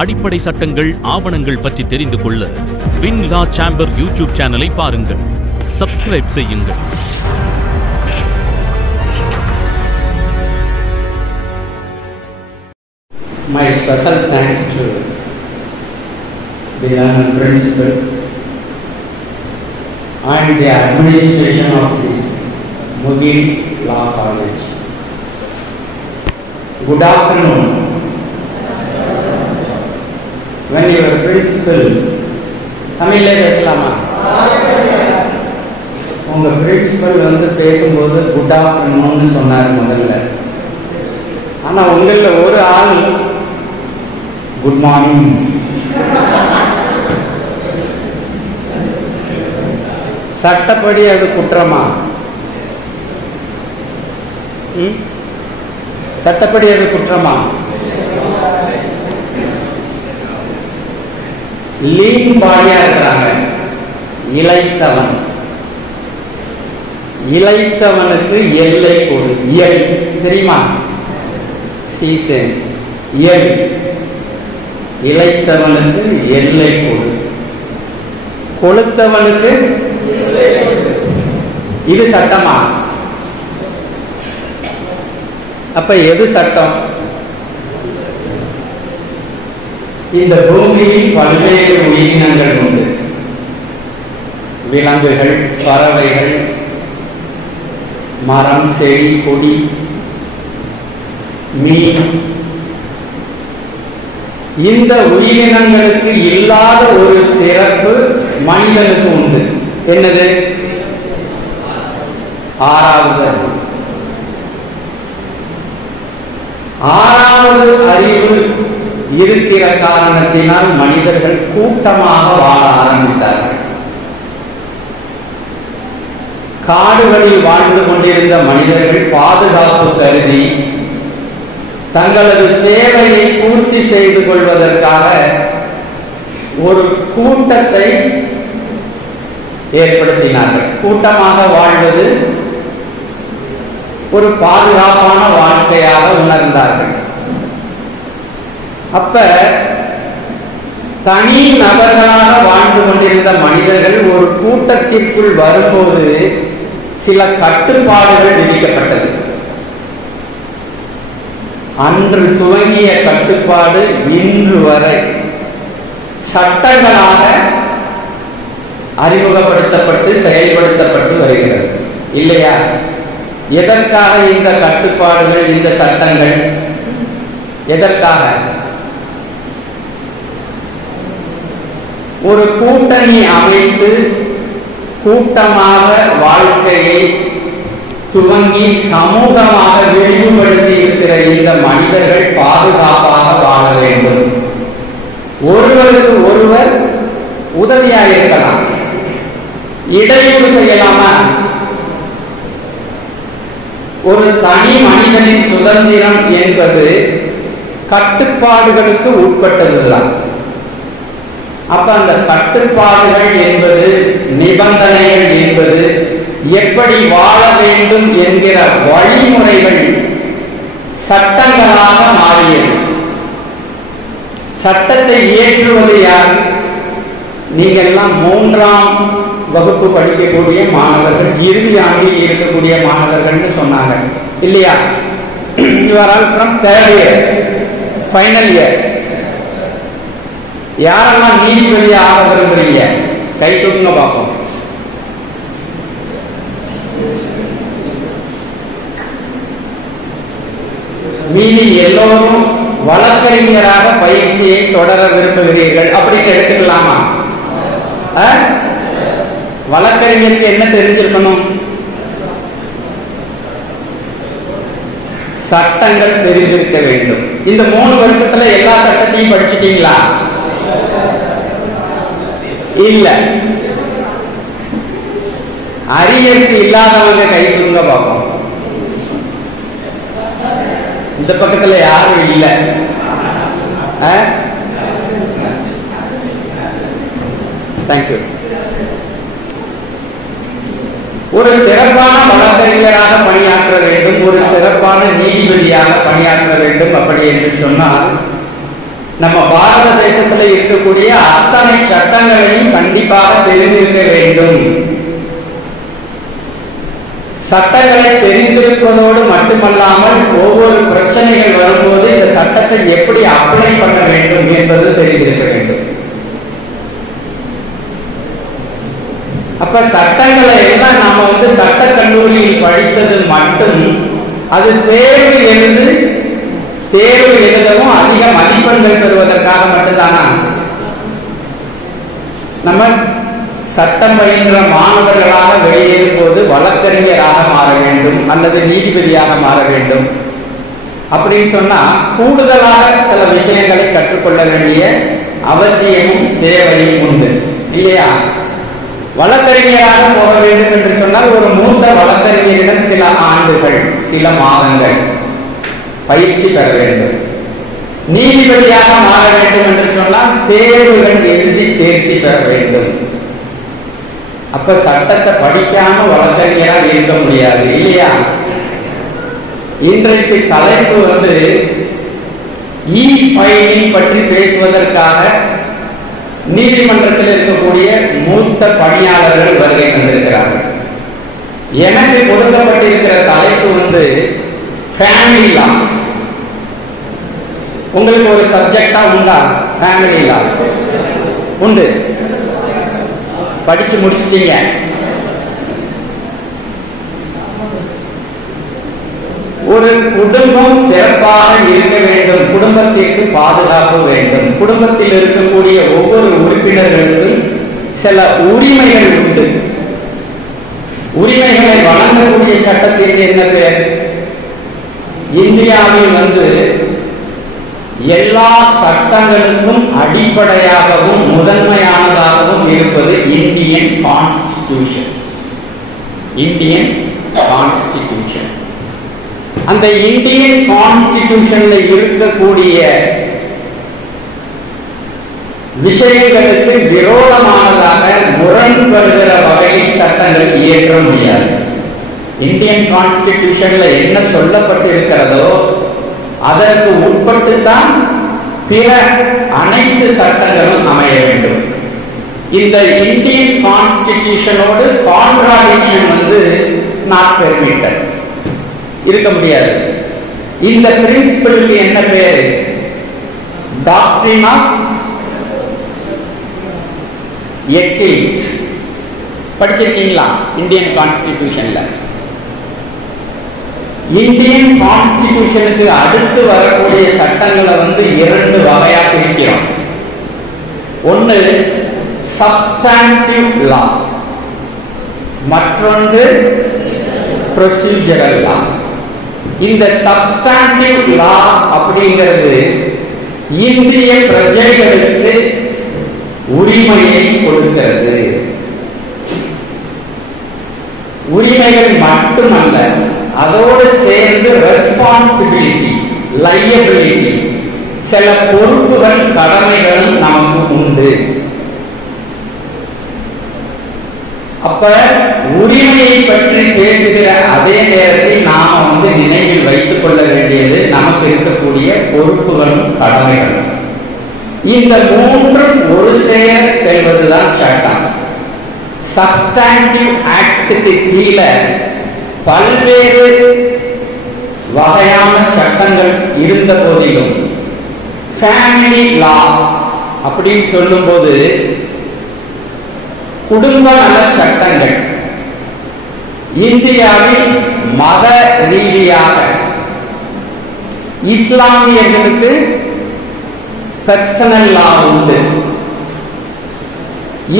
அடிப்படை சட்டங்கள், ஆவணங்கள் பற்றி தெரிந்து கொள்ள வின் லா சேம்பர் யூடியூப் சேனலை பாருங்கள். சப்ஸ்கிரைப் செய்யுங்கள். My special thanks to the learned principal and the administration of this Mugin Law College. Good afternoon. When your principal, தமிழ்ல பேசலாமா? உங்க பிரின்சிபல் வந்து பேசும்போது குட் ஆஃப்டர்நூன் சொன்னார் முதல்ல. ஆனா உங்கள ஒரு ஆள் குட் மார்னிங். சட்டப்படி அது குற்றமா? சட்டப்படி அது குற்றமா? லீன் பாடியா இருக்கிறாங்க. இளைத்தவன், இளைத்தவனுக்கு எல்லை கொடு. இயல் தெரியுமா? சீசன் இயல். இளைத்தவனுக்கு எல்லை கொடு, கொளுத்தவனுக்கு இது சட்டமா? அப்ப எது சட்டம்? இந்த பூமியில் பல்வேறு உயிரினங்கள் உண்டு. விலங்குகள், பறவைகள், மரம், செடி, கொடி, மீன். இந்த உயிரினங்களுக்கு இல்லாத ஒரு சிறப்பு மனிதனுக்கு உண்டு. என்னது? ஆறாவது அறிவு. ஆறாவது அறிவு இருக்கிற காரணத்தினால் மனிதர்கள் கூட்டமாக வாழ ஆரம்பித்தார்கள். காடுகளில் வாழ்ந்து கொண்டிருந்த மனிதர்கள் பாதுகாப்பு கருதி தங்களது தேவையை பூர்த்தி செய்து கொள்வதற்காக ஒரு கூட்டத்தை ஏற்படுத்தினார்கள். கூட்டமாக வாழ்வது ஒரு பாதுகாப்பான வாழ்க்கையாக உணர்ந்தார்கள். அப்ப தனி நபர்களாக வாழ்ந்து கொண்டிருந்த மனிதர்கள் ஒரு கூட்டத்திற்குள் வரும்போது சில கட்டுப்பாடுகள் விதிக்கப்பட்டது. அன்று துவங்கிய கட்டுப்பாடு இன்று வரை சட்டங்களாக அறிமுகப்படுத்தப்பட்டு செயல்படுத்தப்பட்டு வருகிறது. இல்லையா? எதற்காக இந்த கட்டுப்பாடுகள், இந்த சட்டங்கள்? எதற்காக? ஒரு கூட்டணி அமைத்து கூட்டமாக வாழ்க்கையை துவங்கி சமூகமாக விரிவுபடுத்தி இருக்கிற இந்த மனிதர்கள் பாதுகாப்பாக வாழ வேண்டும். ஒருவருக்கு ஒருவர் உதவியாக இருக்கலாம். இடையூறு செய்யலாமா? ஒரு தனி மனிதனின் சுதந்திரம் என்பது கட்டுப்பாடுகளுக்கு உட்பட்டதுதான். அப்ப அந்த கட்டுப்பாடுகள் என்பது, நிபந்தனைகள் என்பது, எப்படி வாழ வேண்டும் என்கிற வழிமுறைகள் சட்டங்களாக மாறியது. சட்டத்தை இயற்றுவது யார்? நீங்கள் எல்லாம் 3ஆம் வகுப்பு படிக்கக்கூடிய மாணவர்கள், இறுதி ஆண்டில் இருக்கக்கூடிய மாணவர்கள் சொன்னாங்க இல்லையா? You are all from 3rd year, final year. யாரெல்லாம் நீதிபதி ஆக விரும்புறீங்க? கை தூக்குங்க பார்ப்போம். மீதி எல்லோரும் வழக்கறிஞராக பயிற்சியை தொடர விரும்புகிறீர்கள் அப்படின்னு எடுத்துக்கலாமா? வழக்கறிஞருக்கு என்ன தெரிஞ்சிருக்கணும்? சட்டங்கள் தெரிந்திருக்க வேண்டும். இந்த 3 வருஷத்துல எல்லா சட்டத்தையும் படிச்சிட்டீங்களா? இல்ல. அரியர்ஸ் இல்லாதவங்க கை தூங்க பார்ப்போம். இந்த பக்கத்துல யாரும் இல்ல. தேங்க்யூ. ஒரு சிறப்பான வழக்கறிஞராக பணியாற்ற வேண்டும், ஒரு சிறப்பான நீதிபதியாக பணியாற்ற வேண்டும். அப்படி என்று சொன்னால் நம்ம பாரத தேசத்துல இருக்கக்கூடிய அத்தனை சட்டங்களையும் கண்டிப்பாக தெரிந்திருக்க வேண்டும். சட்டங்களை தெரிந்திருப்பதோடு மட்டுமல்லாமல் ஒவ்வொரு பிரச்சனைகள் வரும்போது இந்த சட்டத்தை எப்படி அப்ளை பண்ண வேண்டும் என்பது தெரிந்திருக்க வேண்டும். அப்ப சட்டங்களை எல்லாம் நாம சட்ட கல்லூரியில் படித்தது மட்டும் அது தேர்வு எழுதவும் அதிக மதிப்பெண்கள் பெறுவதற்காக மட்டும்தானா? நம்ம சட்டம் பயின்ற மாணவர்களாக வெளியேறும் போது வழக்கறிஞராக மாற வேண்டும் அல்லது நீதிபதியாக மாற வேண்டும் அப்படின்னு சொன்னா கூடுதலாக சில விஷயங்களை கற்றுக்கொள்ள வேண்டிய அவசியமும் தேவையும் உண்டு இல்லையா? வழக்கறிஞராக போக வேண்டும் என்று சொன்னால் ஒரு மூத்த வழக்கறிஞரிடம் சில ஆண்டுகள் சில மாதங்கள் பயிற்சி பெற வேண்டும். நீதிபதியாக மாற வேண்டும் என்று சொன்னால் தேர்வுகள் எழுதி தேர்ச்சி பெற வேண்டும். அப்ப சட்டத்தை படிக்காம வழக்கறிஞராக இருக்க முடியாது இல்லையா? இன்றைக்கு தலைப்பு இ ஃபைலிங் பற்றி பேசுவதற்காக நீதிமன்றத்தில் இருக்கக்கூடிய மூத்த பணியாளர்கள் வருகை தந்திருக்கிறார்கள். எனக்கு கொடுக்கப்பட்டிருக்கிற தலைப்பு ஃபேமிலி லா. உங்களுக்கு ஒரு சப்ஜெக்டா உண்டா? ஃபேமிலி லா உண்டு, படிச்சு முடிச்சிட்டீங்க. ஒரு குடும்பம் சிறப்பாக இருக்க வேண்டும், குடும்பத்திற்கு பாதுகாப்பு வேண்டும், குடும்பத்தில் இருக்கக்கூடிய ஒவ்வொரு உறுப்பினர்களுக்கும் சில உரிமைகள் உண்டு. உரிமைகளை வழங்கக்கூடிய சட்டத்திற்கு என்ன பெயர்? இந்தியாவில் எல்லா சட்டங்களுக்கும் அடிப்படையாகவும் முதன்மையானதாகவும் இருப்பது இந்தியன் கான்ஸ்டிடியூஷன். Indian constitution. அந்த இந்தியன் கான்ஸ்டிடியூஷன்ல இருக்கக்கூடிய விஷயங்களுக்கு விரோதமானதாக முரண்படுகிற வகையில் சட்டங்கள் இயற்ற முடியாது. இந்தியன் கான்ஸ்டிடியூஷன்ல என்ன சொல்லப்பட்டிருக்கிறதோ அதற்கு உட்பட்டுத்தான் பிற அனைத்து சட்டங்களும் அமைய வேண்டும். இந்த இந்தியன் கான்ஸ்டிடியூஷனோடு கான்ட்ராடிக்ஷன் நாட் பெர்மிட்டட், இருக்க முடியாது. இந்த பிரின்சிபிளுக்கு என்ன பேரு? Doctrine of ethics. படிச்சிருக்கீங்களா இந்தியன் கான்ஸ்டிடியூஷன்ல? இந்தியன் கான்ஸ்டிடியூஷனுக்கு அடுத்து வரக்கூடிய சட்டங்களை இரண்டு வகையா பிரிக்கிறோம். ஒன்று சப்ஸ்டான்டிவ் லா, மற்றொன்று ப்ரொசீஜரல் லா. இந்த சப்ஸ்டான்டிவ் லா அப்படிங்கிறது இந்திய பிரஜைகளுக்கு உரிமையை கொடுக்கிறது. உரிமைகள் மட்டுமல்ல, அதோடு சேர்ந்து ரெஸ்பான்சிபிலிட்டிஸ், லையபிலிட்டிஸ், சில பொறுப்புகள் கடமைகளும் நமக்கு உண்டு. அப்ப உரிமையை பற்றி பேசுகிற அதே நேரத்தில் நாம நினைவில் வைத்துக் கொள்ள வேண்டியது நமக்கு இருக்கக்கூடிய பொறுப்புகளும் கடமைகளும். இந்த மூன்றும் ஒரு சேர செல்வதுதான் சட்டம். சப்ஸ்டான்டிவ் ஆக்டுக்கு கீழே பல்வேறு வகையான சட்டங்கள் இருந்த போதிலும் ஃபேமிலி லா அப்படின்னு சொல்லும்போது குடும்ப நல சட்டங்கள் இந்தியாவில் மத ரீதியாக இஸ்லாமியர்களுக்கு பர்சனல் லா உண்டு,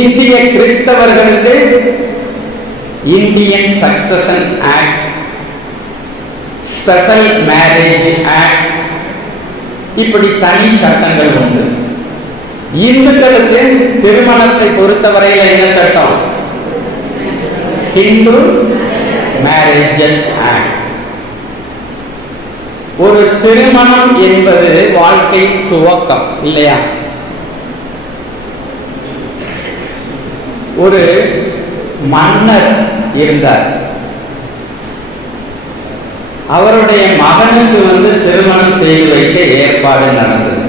இந்திய கிறிஸ்தவர்களுக்கு Indian succession act, special marriage act, இப்படி தனி சட்டங்கள் உண்டு. இந்துக்களுக்கு திருமணத்தை பொறுத்தவரையில என்ன சட்டம்? Hindu marriages act. ஒரு திருமணம் என்பது வாழ்க்கை துவக்கம் இல்லையா? ஒரு மன்னர் இருந்தார், அவருடைய மகனுக்கு திருமணம் செய்து வைக்க ஏற்பாடு நடந்தது.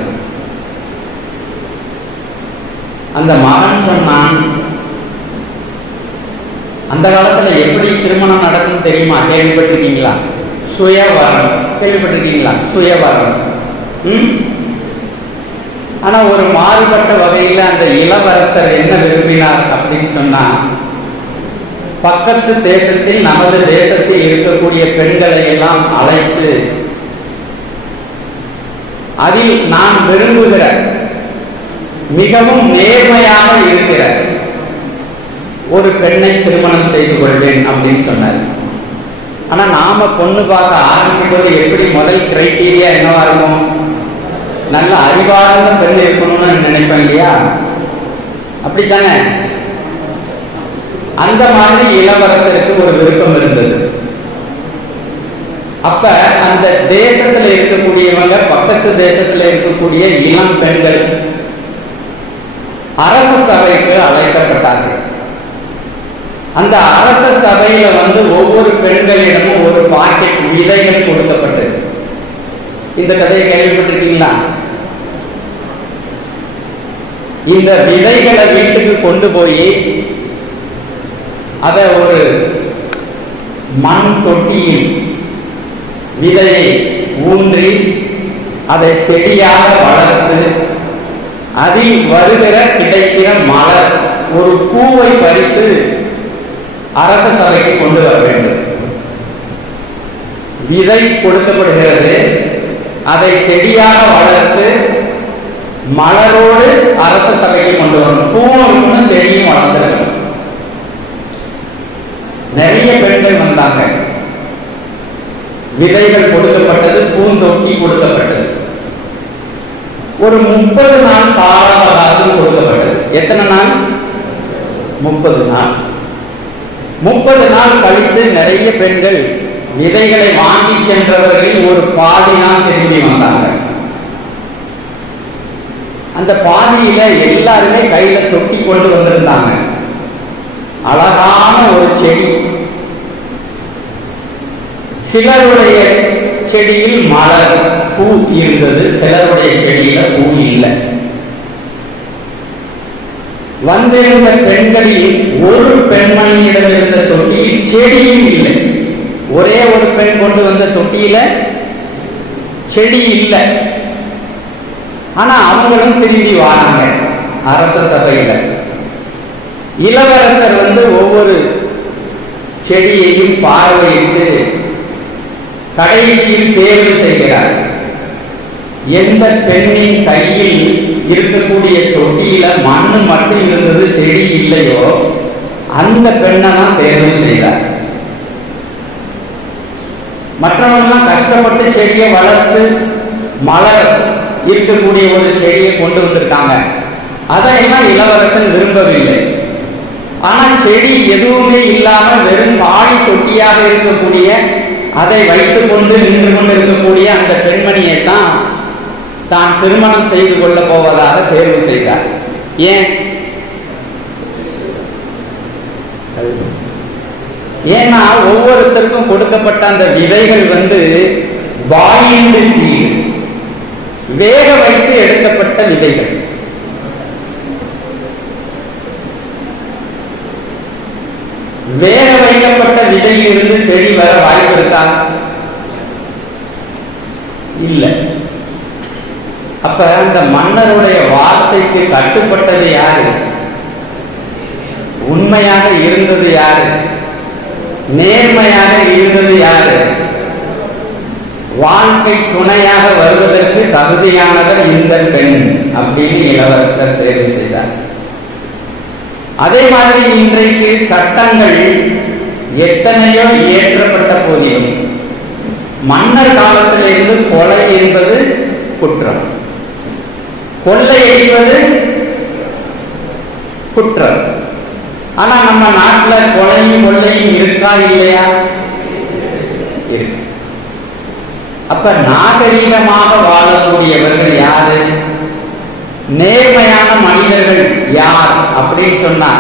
அந்த மகன் சொன்னான், அந்த காலத்துல எப்படி திருமணம் நடக்கும் தெரியுமா? கேள்விப்பட்டிருக்கீங்களா? சுயவரம் கேள்விப்பட்டிருக்கீங்களா? சுயவரம். ஆனா ஒரு மாறுபட்ட வகையில அந்த இளவரசர் என்ன விரும்பினார் அப்படின்னு சொன்னா, பக்கத்து தேசத்தில் நமது தேசத்தில் இருக்கக்கூடிய பெண்களை எல்லாம் அழைத்து அதில் நான் விரும்புகிற மிகவும் நேர்மையாக இருக்கிற ஒரு பெண்ணை திருமணம் செய்து கொள்வேன் அப்படின்னு சொன்னார். ஆனா நாம பொண்ணு பார்க்க ஆரம்பிக்கும் போது எப்படி முதல் கிரைட்டீரியா என்னவா இருக்கும்? நல்ல அறிவார்ந்த பெண் இருக்கணும்னு நினைப்பேன் இல்லையா? அப்படித்தானே? அந்த மாதிரி இளவரசருக்கு ஒரு விருப்பம் இருந்தது. அப்ப அந்த தேசத்துல இருக்கக்கூடியவங்க, பக்கத்து தேசத்துல இருக்கக்கூடிய இளம் பெண்கள் அரச சபைக்கு அழைக்கப்பட்டார்கள். அந்த அரச சபையில ஒவ்வொரு பெண்களிடமும் ஒரு பாக்கெட் விதைகள் கொடுக்கப்பட்டது. இந்த கதையை கேள்விப்பட்டிருக்கீங்களா? இந்த விதைகளை வீட்டுக்கு கொண்டு போய் அதை ஒரு மண் தொட்டியில் விதையை ஊன்றி அதை செடியாக வளர்த்து அதில் வருகிற கிடைக்கிற மலர் ஒரு பூவை பறித்து அரச சபைக்கு கொண்டு வர வேண்டும். விதை கொடுக்கப்படுகிறது, அதை செடியாக வளர்த்து மலரோடு அரச சபைக்கு கொண்டு வரணும். பூவும் செடியும் வளர்ந்துருக்கும். நிறைய பெண்கள் வந்தாங்க. விதைகள் கொடுக்கப்பட்டது, பூந்தொட்டி கொடுக்கப்பட்டது. ஒரு 30 நாள் கால அவகாசம் கொடுக்கப்பட்டது. எத்தனை நாள்? 30 நாள். 30 நாள் கழித்து நிறைய பெண்கள் விதைகளை வாங்கி சென்றவர்களில் ஒரு பாதி நாள் திரும்பி வந்தாங்க. அந்த பாதியில எல்லாருமே கையில தொட்டி கொண்டு வந்திருந்தாங்க. அழகான ஒரு செடி. சிலருடைய செடியில் மலர் பூ இருந்தது, சிலருடைய செடியில பூ இல்லை. வந்திருந்த பெண்களில் ஒரு பெண்மணியிடம் இருந்த தொட்டியில் செடியும் இல்லை. ஒரே ஒரு பெண் கொண்டு வந்த தொட்டியில செடி இல்லை. ஆனா அவங்களும் திரும்பி வராங்க அரச சபையில. இளவரசர் ஒவ்வொரு செடியையும் பார்வையிட்டு கடைசியில் தேர்வு செய்கிறார். எந்த பெண்ணின் கையில் இருக்கக்கூடிய தொட்டியில மண்ணு மட்டும் இருந்தது, செடி இல்லையோ, அந்த பெண்ணை தான் தேர்வு செய்தார். மற்றவங்கெல்லாம் கஷ்டப்பட்டு செடியை வளர்த்து மலர் இருக்கக்கூடிய ஒரு செடியை கொண்டு வந்திருக்காங்க. அதையெல்லாம் இளவரசன் விரும்பவில்லை. ஆனா செடி எதுவுமே இல்லாம வெறும் வாழி தொட்டியாக இருக்கக்கூடிய, அதை வைத்துக் கொண்டு நின்று கொண்டு இருக்கக்கூடிய அந்த பெண்மணியை தான் தான் திருமணம் செய்து கொள்ள போவதாக தேர்வு செய்தார். ஏன்? ஏன்னா ஒவ்வொருத்தருக்கும் கொடுக்கப்பட்ட அந்த விதைகள் வாயிண்டு சீர், வேக வைத்து எடுக்கப்பட்ட விதைகள். வேக வைக்கப்பட்ட விதையிலிருந்து செடி வர வாய்ப்பு இருக்கா? இல்லை. அப்ப அந்த மன்னருடைய வார்த்தைக்கு கட்டுப்பட்டது யாரு? உண்மையாக இருந்தது யாரு? நேர்மையாக இருந்தது யாரு? வாழ்க்கை துணையாக வருவதற்கு தகுதியானவர் இந்த பெண் அப்படின்னு இளவரசர் தேர்வு செய்தார். அதே மாதிரி இன்றைக்கு சட்டங்கள் எத்தனையோ இயற்றப்பட்ட போதிலும் மன்னர் காலத்திலிருந்து கொலை என்பது குற்றம், கொள்ளையடிப்பது குற்றம். ஆனா நம்ம நாட்டில் கொலையும் கொள்ளையும் இருக்கா இல்லையா? இருக்கு. அப்ப நாகரீகமாக வாழக்கூடியவர்கள் யாரு? நேர்மையான மனிதர்கள் யார் அப்படின்னு சொன்னா,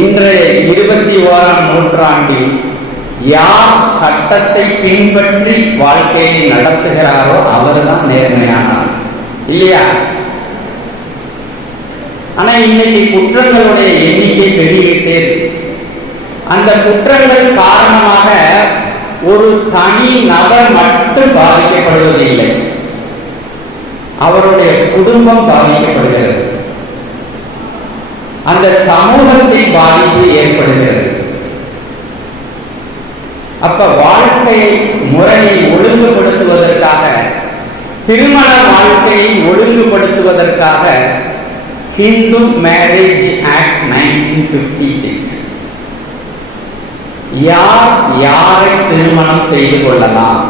இன்றைய 21ஆம் நூற்றாண்டில் யார் சட்டத்தை பின்பற்றி வாழ்க்கையை நடத்துகிறாரோ அவர்தான் நேர்மையானார், இல்லையா? ஆனா இன்னைக்கு குற்றங்களுடைய எண்ணிக்கை பெருகிட்டே இருக்கு. அந்த குற்றங்கள் காரணமாக ஒரு தனி நபர் மட்டும் பாதிக்கப்படுவதில்லை, அவருடைய குடும்பம் பாதிக்கப்படுகிறது, அந்த சமூகத்தின் பாதிப்பு ஏற்படுகிறது. அப்ப வாழ்க்கை முறையை ஒழுங்குபடுத்துவதற்காக, திருமண வாழ்க்கையை ஒழுங்குபடுத்துவதற்காக ஹிந்து மேரேஜ் ஆக்ட் 1956 யார் யாரை திருமணம் செய்து கொள்ளலாம்,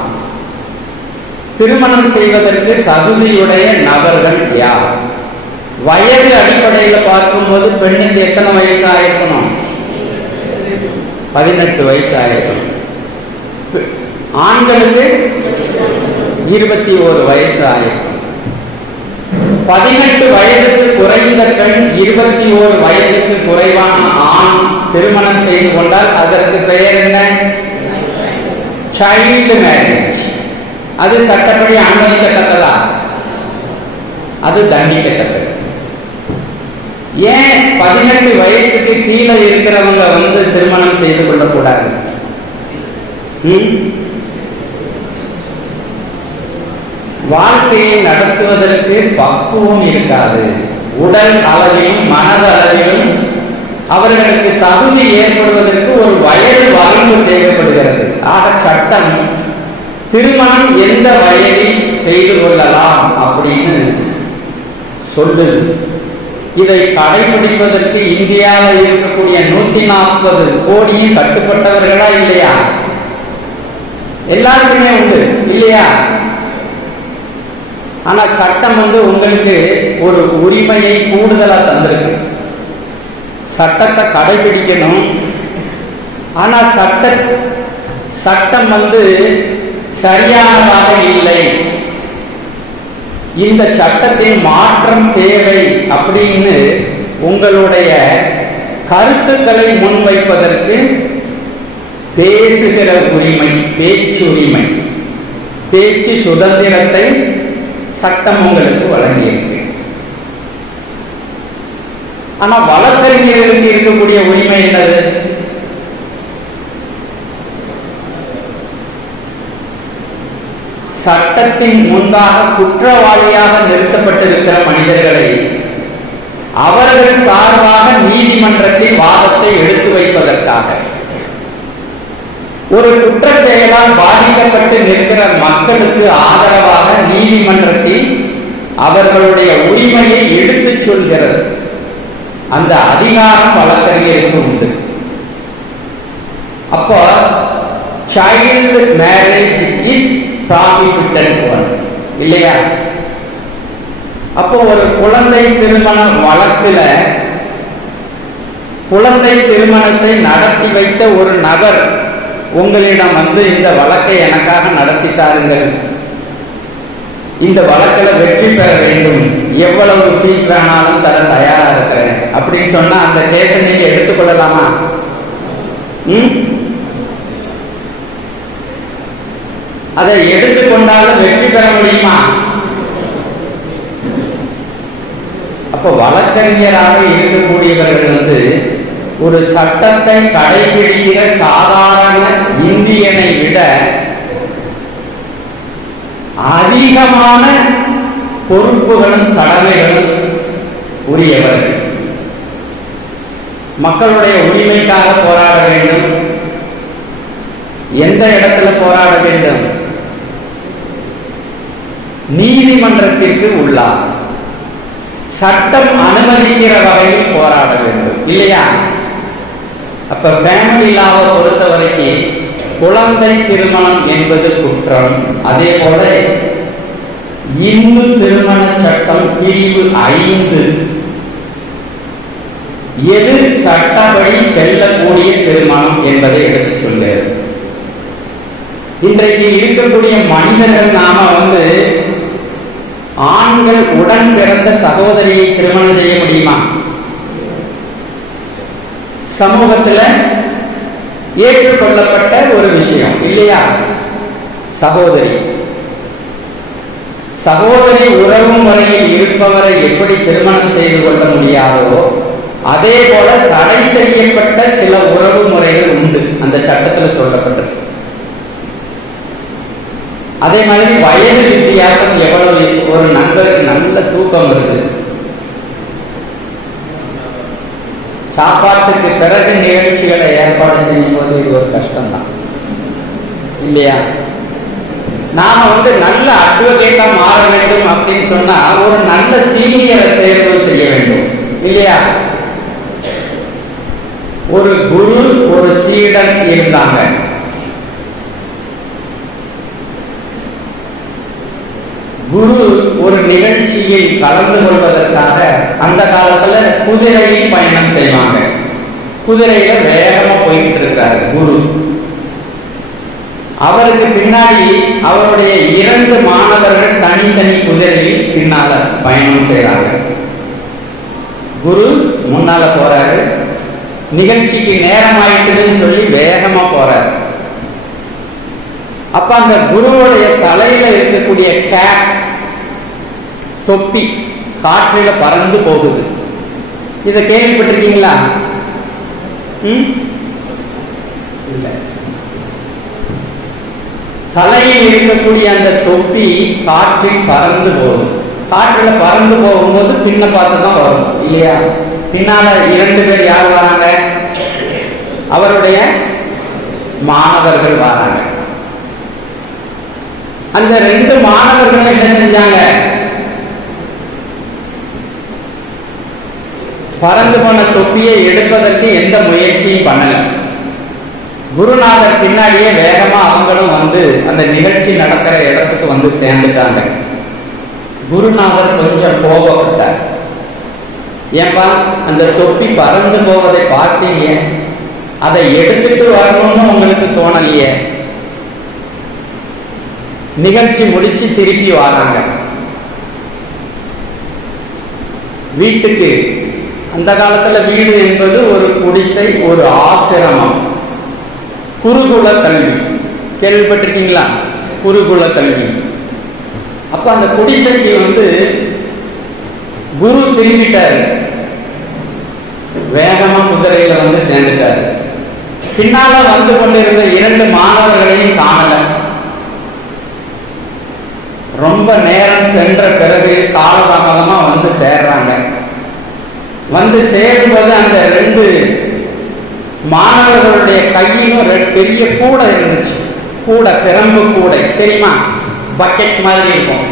திருமணம் செய்வதற்கு தகுதியுடைய நபர்கள் யார், வயது அடிப்படையில் பார்க்கும்போது பெண்ணுக்கு எத்தனை வயசு ஆயிருக்கணும்? 18 வயசு ஆயிருக்கணும். ஆண்களுக்கு 21 வயசு ஆயிருக்கும். 18 வயதுக்கு குறைந்த பெண் 21 வயதுக்கு குறைவான ஆண் திருமணம் செய்து கொண்டால் அதற்கு பெயர் என்ன? Child marriage. அது சட்டப்படி அனுமதிக்கத்தக்கதா? அது தண்டிக்கத்தக்கது. ஏன் 18 வயசுக்கு கீழே இருக்கிறவங்க திருமணம் செய்து கொள்ளக்கூடாது? வாழ்க்கையை நடத்துவதற்கு பக்குவம் இருக்காது. உடல் அளவிலும் மனத அளவிலும் அவர்களுக்கு தகுதி ஏற்படுவதற்கு ஒரு வயது வரம்பு தேவைப்படுகிறது. ஆக சட்டம் திருமணம் எந்த வயதில் செய்து கொள்ளலாம் அப்படின்னு சொல்லுது. இதை கடைபிடிப்பதற்கு இந்தியாவில் இருக்கக்கூடிய 140 கோடியும் கட்டுப்பட்டவர்களா இல்லையா? எல்லாருக்குமே உண்டு இல்லையா? ஆனா சட்டம் உங்களுக்கு ஒரு உரிமையை கூடுதலா தந்திருக்கு. சட்டத்தை கடைபிடிக்கணும். ஆனா சட்டம் சரியானதாக இல்லை, இந்த சட்டத்தின் மாற்றம் தேவை அப்படின்னு உங்களுடைய கருத்துக்களை முன்வைப்பதற்கு பேசுகிற உரிமை, பேச்சுரிமை, பேச்சு சுதந்திரத்தை சட்டம் உங்களுக்கு வழங்கியிருக்கு. ஆனா வழக்கறிஞர்களுக்கு இருக்கக்கூடிய உரிமை என்னது? சட்டத்தின் முன்பாக குற்றவாளியாக நிறுத்தப்பட்டிருக்கிற மனிதர்களை அவர்கள் சார்பாக நீதிமன்றத்தில் வாதத்தை எடுத்து வைப்பதற்காக, ஒரு குற்ற செயலால் பாதிக்கப்பட்டு நிற்கிற மக்களுக்கு ஆதரவாக நீதிமன்றத்தில் அவர்களுடைய உரிமையை எடுத்துச் சொல்கிறது. அந்த அதிகாரம் வழக்கறிஞருக்கு உண்டு. அப்போ child marriage is prohibited one இல்லையா? அப்போ ஒரு குழந்தை திருமண வழக்குல குழந்தை திருமணத்தை நடத்தி வைத்த ஒரு நபர் உங்களிடம் இந்த வழக்கை எனக்காக நடத்தி தாருங்கள், இந்த வழக்கில் வெற்றி பெற வேண்டும், எவ்வளவு ஃபீஸ் வேணாலும் தர தயாரா இருக்கிறேன் அப்படின்னு சொன்னா அந்த கேஸை நீங்க எடுத்துக்கொள்ளலாமா? அதை எடுத்துக்கொண்டாலும் வெற்றி பெற முடியுமா? அப்ப வழக்கறிஞராக இருக்கக்கூடியவர்கள் ஒரு சட்டத்தை கடைபிடிக்கிற சாதாரண இந்தியனை விட அதிகமான பொறுப்புகளும் கடமைகளும் உரியவர்கள். மக்களுடைய உரிமைக்காக போராட வேண்டும். எந்த இடத்துல போராட வேண்டும்? நீதிமன்றத்திற்கு உள்ளார். சட்டம் அனுமதிக்கிற வகையில் போராட வேண்டும் இல்லையா? அப்ப ஃபேமிலி லாவை பொறுத்த வரைக்கும் குழந்தை திருமணம் என்பது குற்றம். அதே போல இந்து திருமண சட்டம் பிரிவு 5 எது சட்டப்படி செல்லக்கூடிய திருமணம் என்பதை எடுத்து சொல்கிறது. இன்றைக்கு இருக்கக்கூடிய மனிதர்கள் நாம ஆண்கள் உடன் பிறந்த சகோதரியை திருமணம் செய்ய முடியுமா? சமூகத்துல ஏற்றுக்கொள்ளப்பட்ட ஒரு விஷயம் இல்லையா? சகோதரி உறவு முறையில் இருப்பவரை எப்படி திருமணம் செய்து கொள்ள முடியாதோ அதே போல தடை செய்யப்பட்ட சில உறவு முறைகள் உண்டு, அந்த சட்டத்தில் சொல்லப்பட்டிருக்கு. அதே மாதிரி வயது வித்தியாசம் எவ்வளவு, ஒரு நண்பருக்கு நல்ல தூக்கம் வருது, சாப்பாட்டுக்கு பிறகு நிகழ்ச்சிகளை ஏற்பாடு செய்யும் போது இது ஒரு கஷ்டம்தான் இல்லையா? நாம நல்ல அட்வொகேட்டா மாற வேண்டும் அப்படின்னு சொன்னா ஒரு நல்ல சீனியரை தேர்வு செய்ய வேண்டும் இல்லையா? ஒரு குரு ஒரு சீடன் இருந்தாங்க. குரு ஒரு நிகழ்ச்சியில் கலந்து கொள்வதற்காக அந்த காலத்துல குதிரையில் பயணம் செய்வாங்க. குதிரையில வேகமா போயிட்டு இருக்கிறார் குரு. அவருக்கு பின்னாடி அவருடைய 2 மாணவர்கள் தனித்தனி குதிரையில் பின்னால பயணம் செய்யறாங்க. குரு முன்னால போறாரு, நிகழ்ச்சிக்கு நேரம் ஆயிட்டுன்னு சொல்லி வேகமா போறாரு. அப்ப அந்த குருவுடைய தலையில இருக்கக்கூடிய கேப், தொப்பி காற்றில பறந்து போகுது. இத கேள்விப்பட்டிருக்கீங்களா? இல்ல. தலையில் இருக்கக்கூடிய அந்த தொப்பி காற்றில் பறந்து போகுது. காற்றில பறந்து போகும்போது பின்ன பார்த்து தான் வரும் இல்லையா? பின்னால 2 பேர் யார் வராங்க? அவருடைய மாணவர்கள் வராங்க. அந்த 2 மாணவர்களும் என்ன செஞ்சாங்க? பறந்து போன தொப்பியை எடுப்பதற்கு எந்த முயற்சியும் பண்ணல. குருநாதர் பின்னாடியே வேகமா அவங்களும் அந்த நிகழ்ச்சி நடக்கிற இடத்துக்கு சேர்ந்துட்டாங்க. குருநாதர் கொஞ்சம் கோபப்பட்டார். ஏன்பா அந்த தொப்பி பறந்து போவதை பார்த்தீங்க, அதை எடுத்துட்டு வரணும்னு உங்களுக்கு தோணலையே? நிகழ்ச்சி முடிச்சு திருப்பி வராங்க வீட்டுக்கு. அந்த காலத்துல வீடு என்பது ஒரு குடிசை, ஒரு ஆசிரமம், குருகுல கல்வி. கேள்விப்பட்டிருக்கீங்களா? குருகுல கல்வி. அப்ப அந்த குடிசைக்கு குரு திரும்பிட்டாரு, வேகமா குதிரையில சேர்ந்துட்டாரு. பின்னால கொண்டிருந்த 2 மாணவர்களையும் காணல. ரொம்ப நேரம் சென்ற பிறகு காலதாமதமா சேர்றாங்க. சேரும்போது அந்த 2 மாணவர்களுடைய கையிலும் பெரிய கூடை இருந்துச்சு. கூடை, பெரம்பு கூடை தெரியுமா? பக்கெட் மாதிரி இருக்கும்.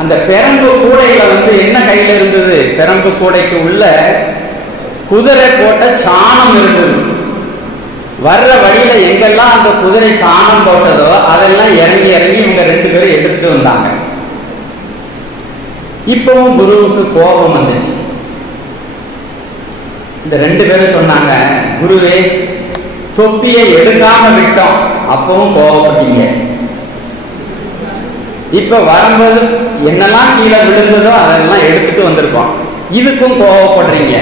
அந்த பெரம்பு கூடையில என்ன கையில இருந்தது? பெரம்பு கூடைக்கு உள்ள குதிரை போட்ட சாணம் இருந்தது. வர்ற வழியில எங்கெல்லாம் அந்த குதிரை சாணம் போட்டதோ அதெல்லாம் இறங்கி இறங்கி இவங்க 2 பேரும் எடுத்துட்டு வந்தாங்க. இப்பவும் குருவுக்கு கோபம் வந்துச்சு. இந்த 2 பேரும் சொன்னாங்க, குருவே தொப்பியை எடுக்காம விட்டோம், அப்பவும் கோபப்பட்டீங்க. இப்ப வரும்போது என்னெல்லாம் கீழே விழுந்ததோ அதெல்லாம் எடுத்துட்டு வந்திருக்கோம், இதுக்கும் கோபப்படுறீங்க,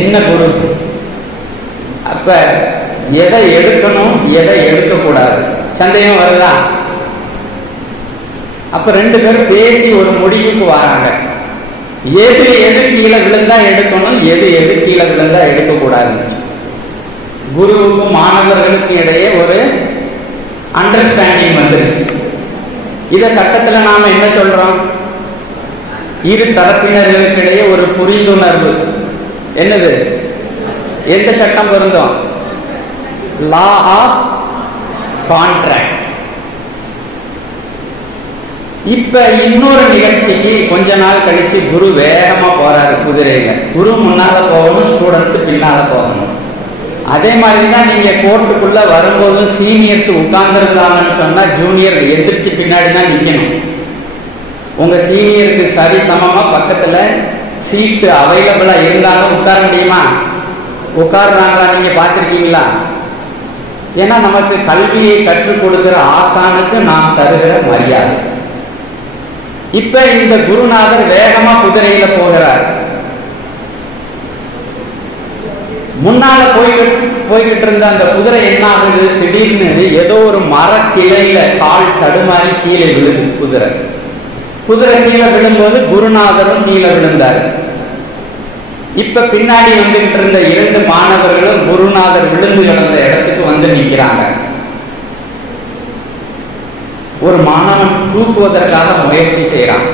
என்ன குரு? அப்ப எதை எடுக்கணும் எதை எடுக்க கூடாது சந்தேகம் வருதா? அப்ப 2 பேரும் பேசி ஒரு முடிவுக்கு வராங்க. எது எது கீழே விழுந்தா எடுக்கணும், எது எது கீழே விழுந்தா எடுக்கக்கூடாது. குருவுக்கும் மாணவர்களுக்கும் இடையே ஒரு அண்டர்ஸ்டாண்டிங் வந்துருச்சு. இத சட்டத்துல நாம என்ன சொல்றோம்? இரு தரப்பினர்களுக்கு இடையே ஒரு புரிந்துணர்வு. என்னது? எந்த சட்டம் பொருந்தும்? Law of contract. இப்ப இன்னொரு நிகழ்ச்சிக்கு கொஞ்ச நாள் கழிச்சு குரு வேகமா போறாரு குதிரையில. குரு முன்னால போகணும், ஸ்டூடெண்ட்ஸ் பின்னால போகணும். அதே மாதிரிதான் நீங்க கோர்ட்டுக்குள்ள வரும்போதும் சீனியர்ஸ் உட்கார்ந்துருக்காங்கன்னு சொன்னா ஜூனியர் எந்திரிச்சு பின்னாடி தான் நிக்கணும். உங்க சீனியருக்கு சரி சமமா பக்கத்துல சீட்டு அவைலபிளா இருந்தாலும் உட்கார முடியுமா? உட்கார்றாங்களா? நீங்க பார்த்திருக்கீங்களா? ஏன்னா நமக்கு கல்வியை கற்றுக் கொடுக்கிற ஆசானுக்கு நாம் தருகிற மரியாதை. இப்ப இந்த குருநாதர் வேகமா குதிரையில போகிறார். முன்னால போய்கிட்டு இருந்த அந்த குதிரை என்ன ஆகுது? திடீர்னு ஏதோ ஒரு மர கிளையில கால் தடுமாறி கீழே விழுது குதிரை. குதிரை கீழே விழும்போது குருநாதரும் கீழே விழுந்தார். இப்ப பின்னாடி வந்துகிட்டு இருந்த 2 மாணவர்களும் குருநாதர் விழுந்து கிடந்த இடத்துக்கு வந்து நிற்கிறாங்க. ஒரு மாணவன் தூக்குவதற்காக முயற்சி செய்யறான்.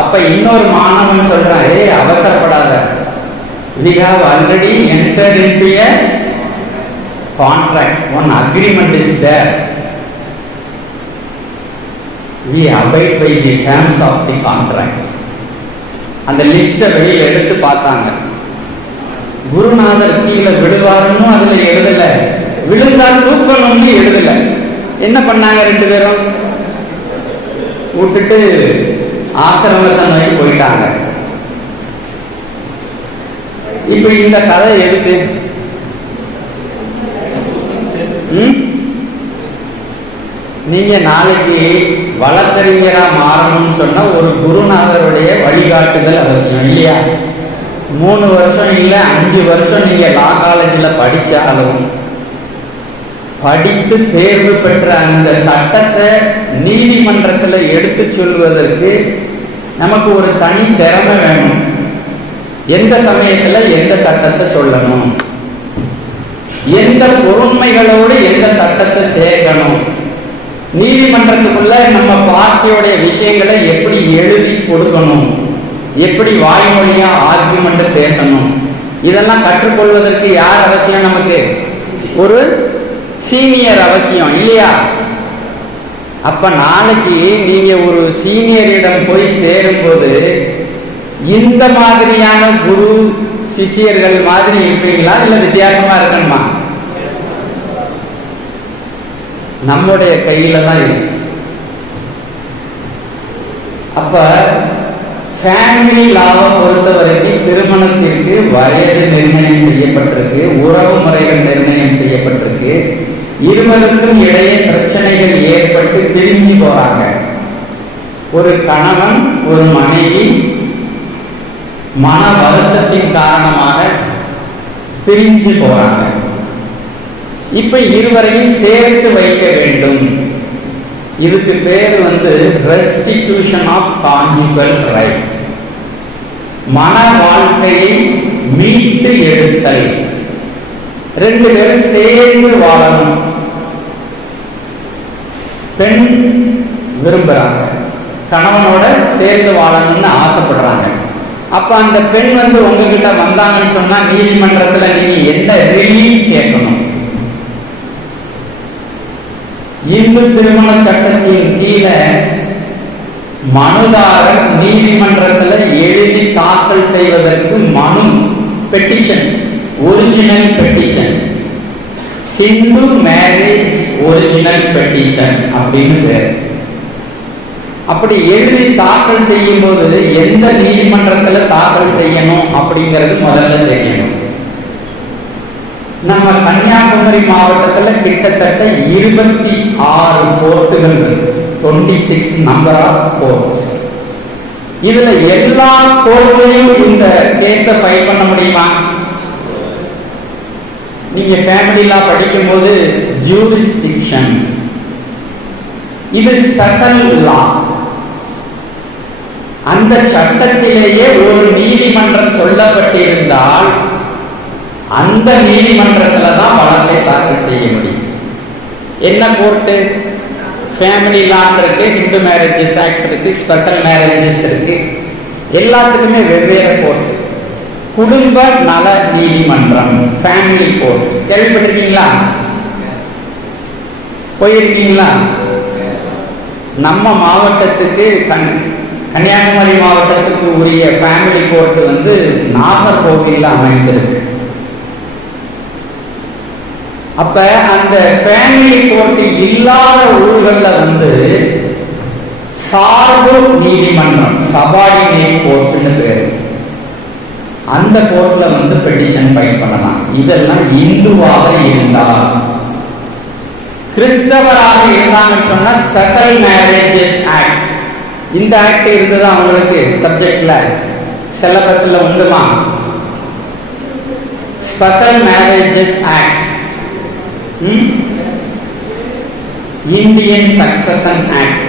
அப்ப இன்னொரு மாணவன் சொல்றான், அவசரப்படாத, we have already entered into a contract, one agreement is there, we abide by the terms of the contract. அந்த லிஸ்ட வெளியில எடுத்து பார்த்தாங்க. குருநாதர் கீழே விழுவாருன்னு அதுல எழுதல, விழுந்தா தூக்கணும்னு எழுதல. என்ன பண்ணாங்க, 2 பேரும் விட்டுட்டு ஆசிரமத்தை நோக்கி போயிட்டாங்க. இப்ப இந்த கதை எதுக்கு? நீங்க நாளைக்கு வழக்கறிஞரா மாறணும்னு சொன்னா ஒரு குருநாதருடைய வழிகாட்டுதல் அவசியம் இல்லையா? 3 வருஷம் இல்ல 5 வருஷம் நீங்க லா காலேஜில் படிச்சாலும் படித்து தேர்வு பெற்ற அந்த சட்டத்தை நீதிமன்றத்தில் எடுத்து சொல்வதற்கு நமக்கு ஒரு தனி திறமை வேணும். எந்த சமயத்துல எந்த சட்டத்தை சொல்லணும், எந்த பொறுமைகளோடு எந்த சட்டத்தை சேர்க்கணும், நீதிமன்றத்துக்குள்ள நம்ம பார்ட்டியோடைய விஷயங்களை எப்படி எழுதி கொடுக்கணும், எப்படி வாய்மொழியா ஆர்குமெண்ட் பேசணும், இதெல்லாம் கற்றுக்கொள்வதற்கு யார் அவசியம்? நமக்கு ஒரு சீனியர் அவசியம் இல்லையா? அப்ப நாளைக்கு நீங்க ஒரு சீனியரிடம் போய் சேரும் போது இந்த மாதிரியான குரு சிஷியர்கள் மாதிரி இருப்பீங்களா, இல்ல வித்தியாசமா இருக்கணுமா? நம்முடைய கையில தான் இருக்கு. அப்ப ஃபேமிலி லாவை பொறுத்த வரைக்கும் திருமணத்திற்கு வயது நிர்ணயம் செய்யப்பட்டிருக்கு, உறவு முறைகள் நிர்ணயம் செய்யப்பட்டிருக்கு. இருவருக்கும் இடையே பிரச்சனைகள் ஏற்பட்டு பிரிஞ்சு போறாங்க. ஒரு கணவன் ஒரு மனைவி மன வருத்தத்தின் காரணமாக பிரிஞ்சு போறாங்க. இப்ப இருவரையும் சேர்த்து வைக்க வேண்டும். இதுக்கு பேர் ரெஸ்டிடியூஷன் ஆஃப் கான்ஜுகல் ரைட், மன வாழ்க்கையை மீட்டு எடுத்தல். 2 பேரும் சேர்ந்து வாழணும். பெண் விரும்புறாங்க, கணவனோட சேர்ந்து வாழணும்னு ஆசைப்படுறாங்க. அப்ப அந்த பெண் உங்ககிட்ட வந்தாங்கன்னு சொன்னா நீதிமன்றத்துல நீங்க என்ன ரிலீஃப் கேட்கணும்? இந்து திருமண சட்டத்தின் கீழே மனுதாரர் நீதிமன்றத்தில் எழுதி தாக்கல் செய்வதற்கு மனு, petition, original petition, Hindu marriage original petition அப்படின்னு பேர். அப்படி எழுதி தாக்கல் செய்யும் போது எந்த நீதிமன்றத்தில் தாக்கல் செய்யணும் அப்படிங்கிறது முதல்ல தெரியணும். நம்ம கன்னியாகுமரி மாவட்டத்தில் கிட்டத்தட்ட 26 கோர்ட்டுகள் இருக்கு, 26 நம்பர் ஆஃப் கோர்ட்ஸ். இதுல எல்லா கோர்ட்லையும் இந்த கேஸை ஃபைல் பண்ண முடியுமா? நீங்க ஃபேமிலி லா படிக்கும் போது ஜூரிஸ்டிக்ஷன், இது ஸ்பெஷல் லா. அந்த சட்டத்திலேயே ஒரு நீதிமன்றம் சொல்லப்பட்டிருந்தால் அந்த நீதிமன்றத்தில் தான் வழக்கை தாக்கல் செய்ய முடியும். என்ன கோர்ட்டு? ஃபேமிலி லா இருக்கு, ஹிந்து மேரேஜஸ் ஆக்ட் இருக்கு, ஸ்பெஷல் மேரேஜஸ் இருக்கு, எல்லாத்துக்குமே வெவ்வேறு கோர்ட். குடும்ப நல நீதிமன்றம், ஃபேமிலி கோர்ட் கேள்விப்பட்டிருக்கீங்களா? போயிருக்கீங்களா? நம்ம மாவட்டத்துக்கு கன்னியாகுமரி மாவட்டத்துக்கு உரிய ஃபேமிலி கோர்ட் நாகர்கோவிலில் அமைந்திருக்கு. அப்ப அந்த ஃபேமிலி கோர்ட் இல்லாத ஊர்களில் சார்பு நீதிமன்றம், சபார்டினேட் கோர்ட்னு பேரு, அந்த கோர்ட்ல பெட்டிஷன் ஃபைல் பண்ணலாம். இதெல்லாம் இந்துவாக இருந்தால். கிறிஸ்தவராக இருந்தாங்கன்னு சொன்னா ஸ்பெஷல் மேரேஜஸ் ஆக்ட், இந்த ஆக்ட் இருந்தது அவங்களுக்கு சப்ஜெக்ட்ல சிலபஸ்ல உண்டுமா? Special marriages act, Indian succession act,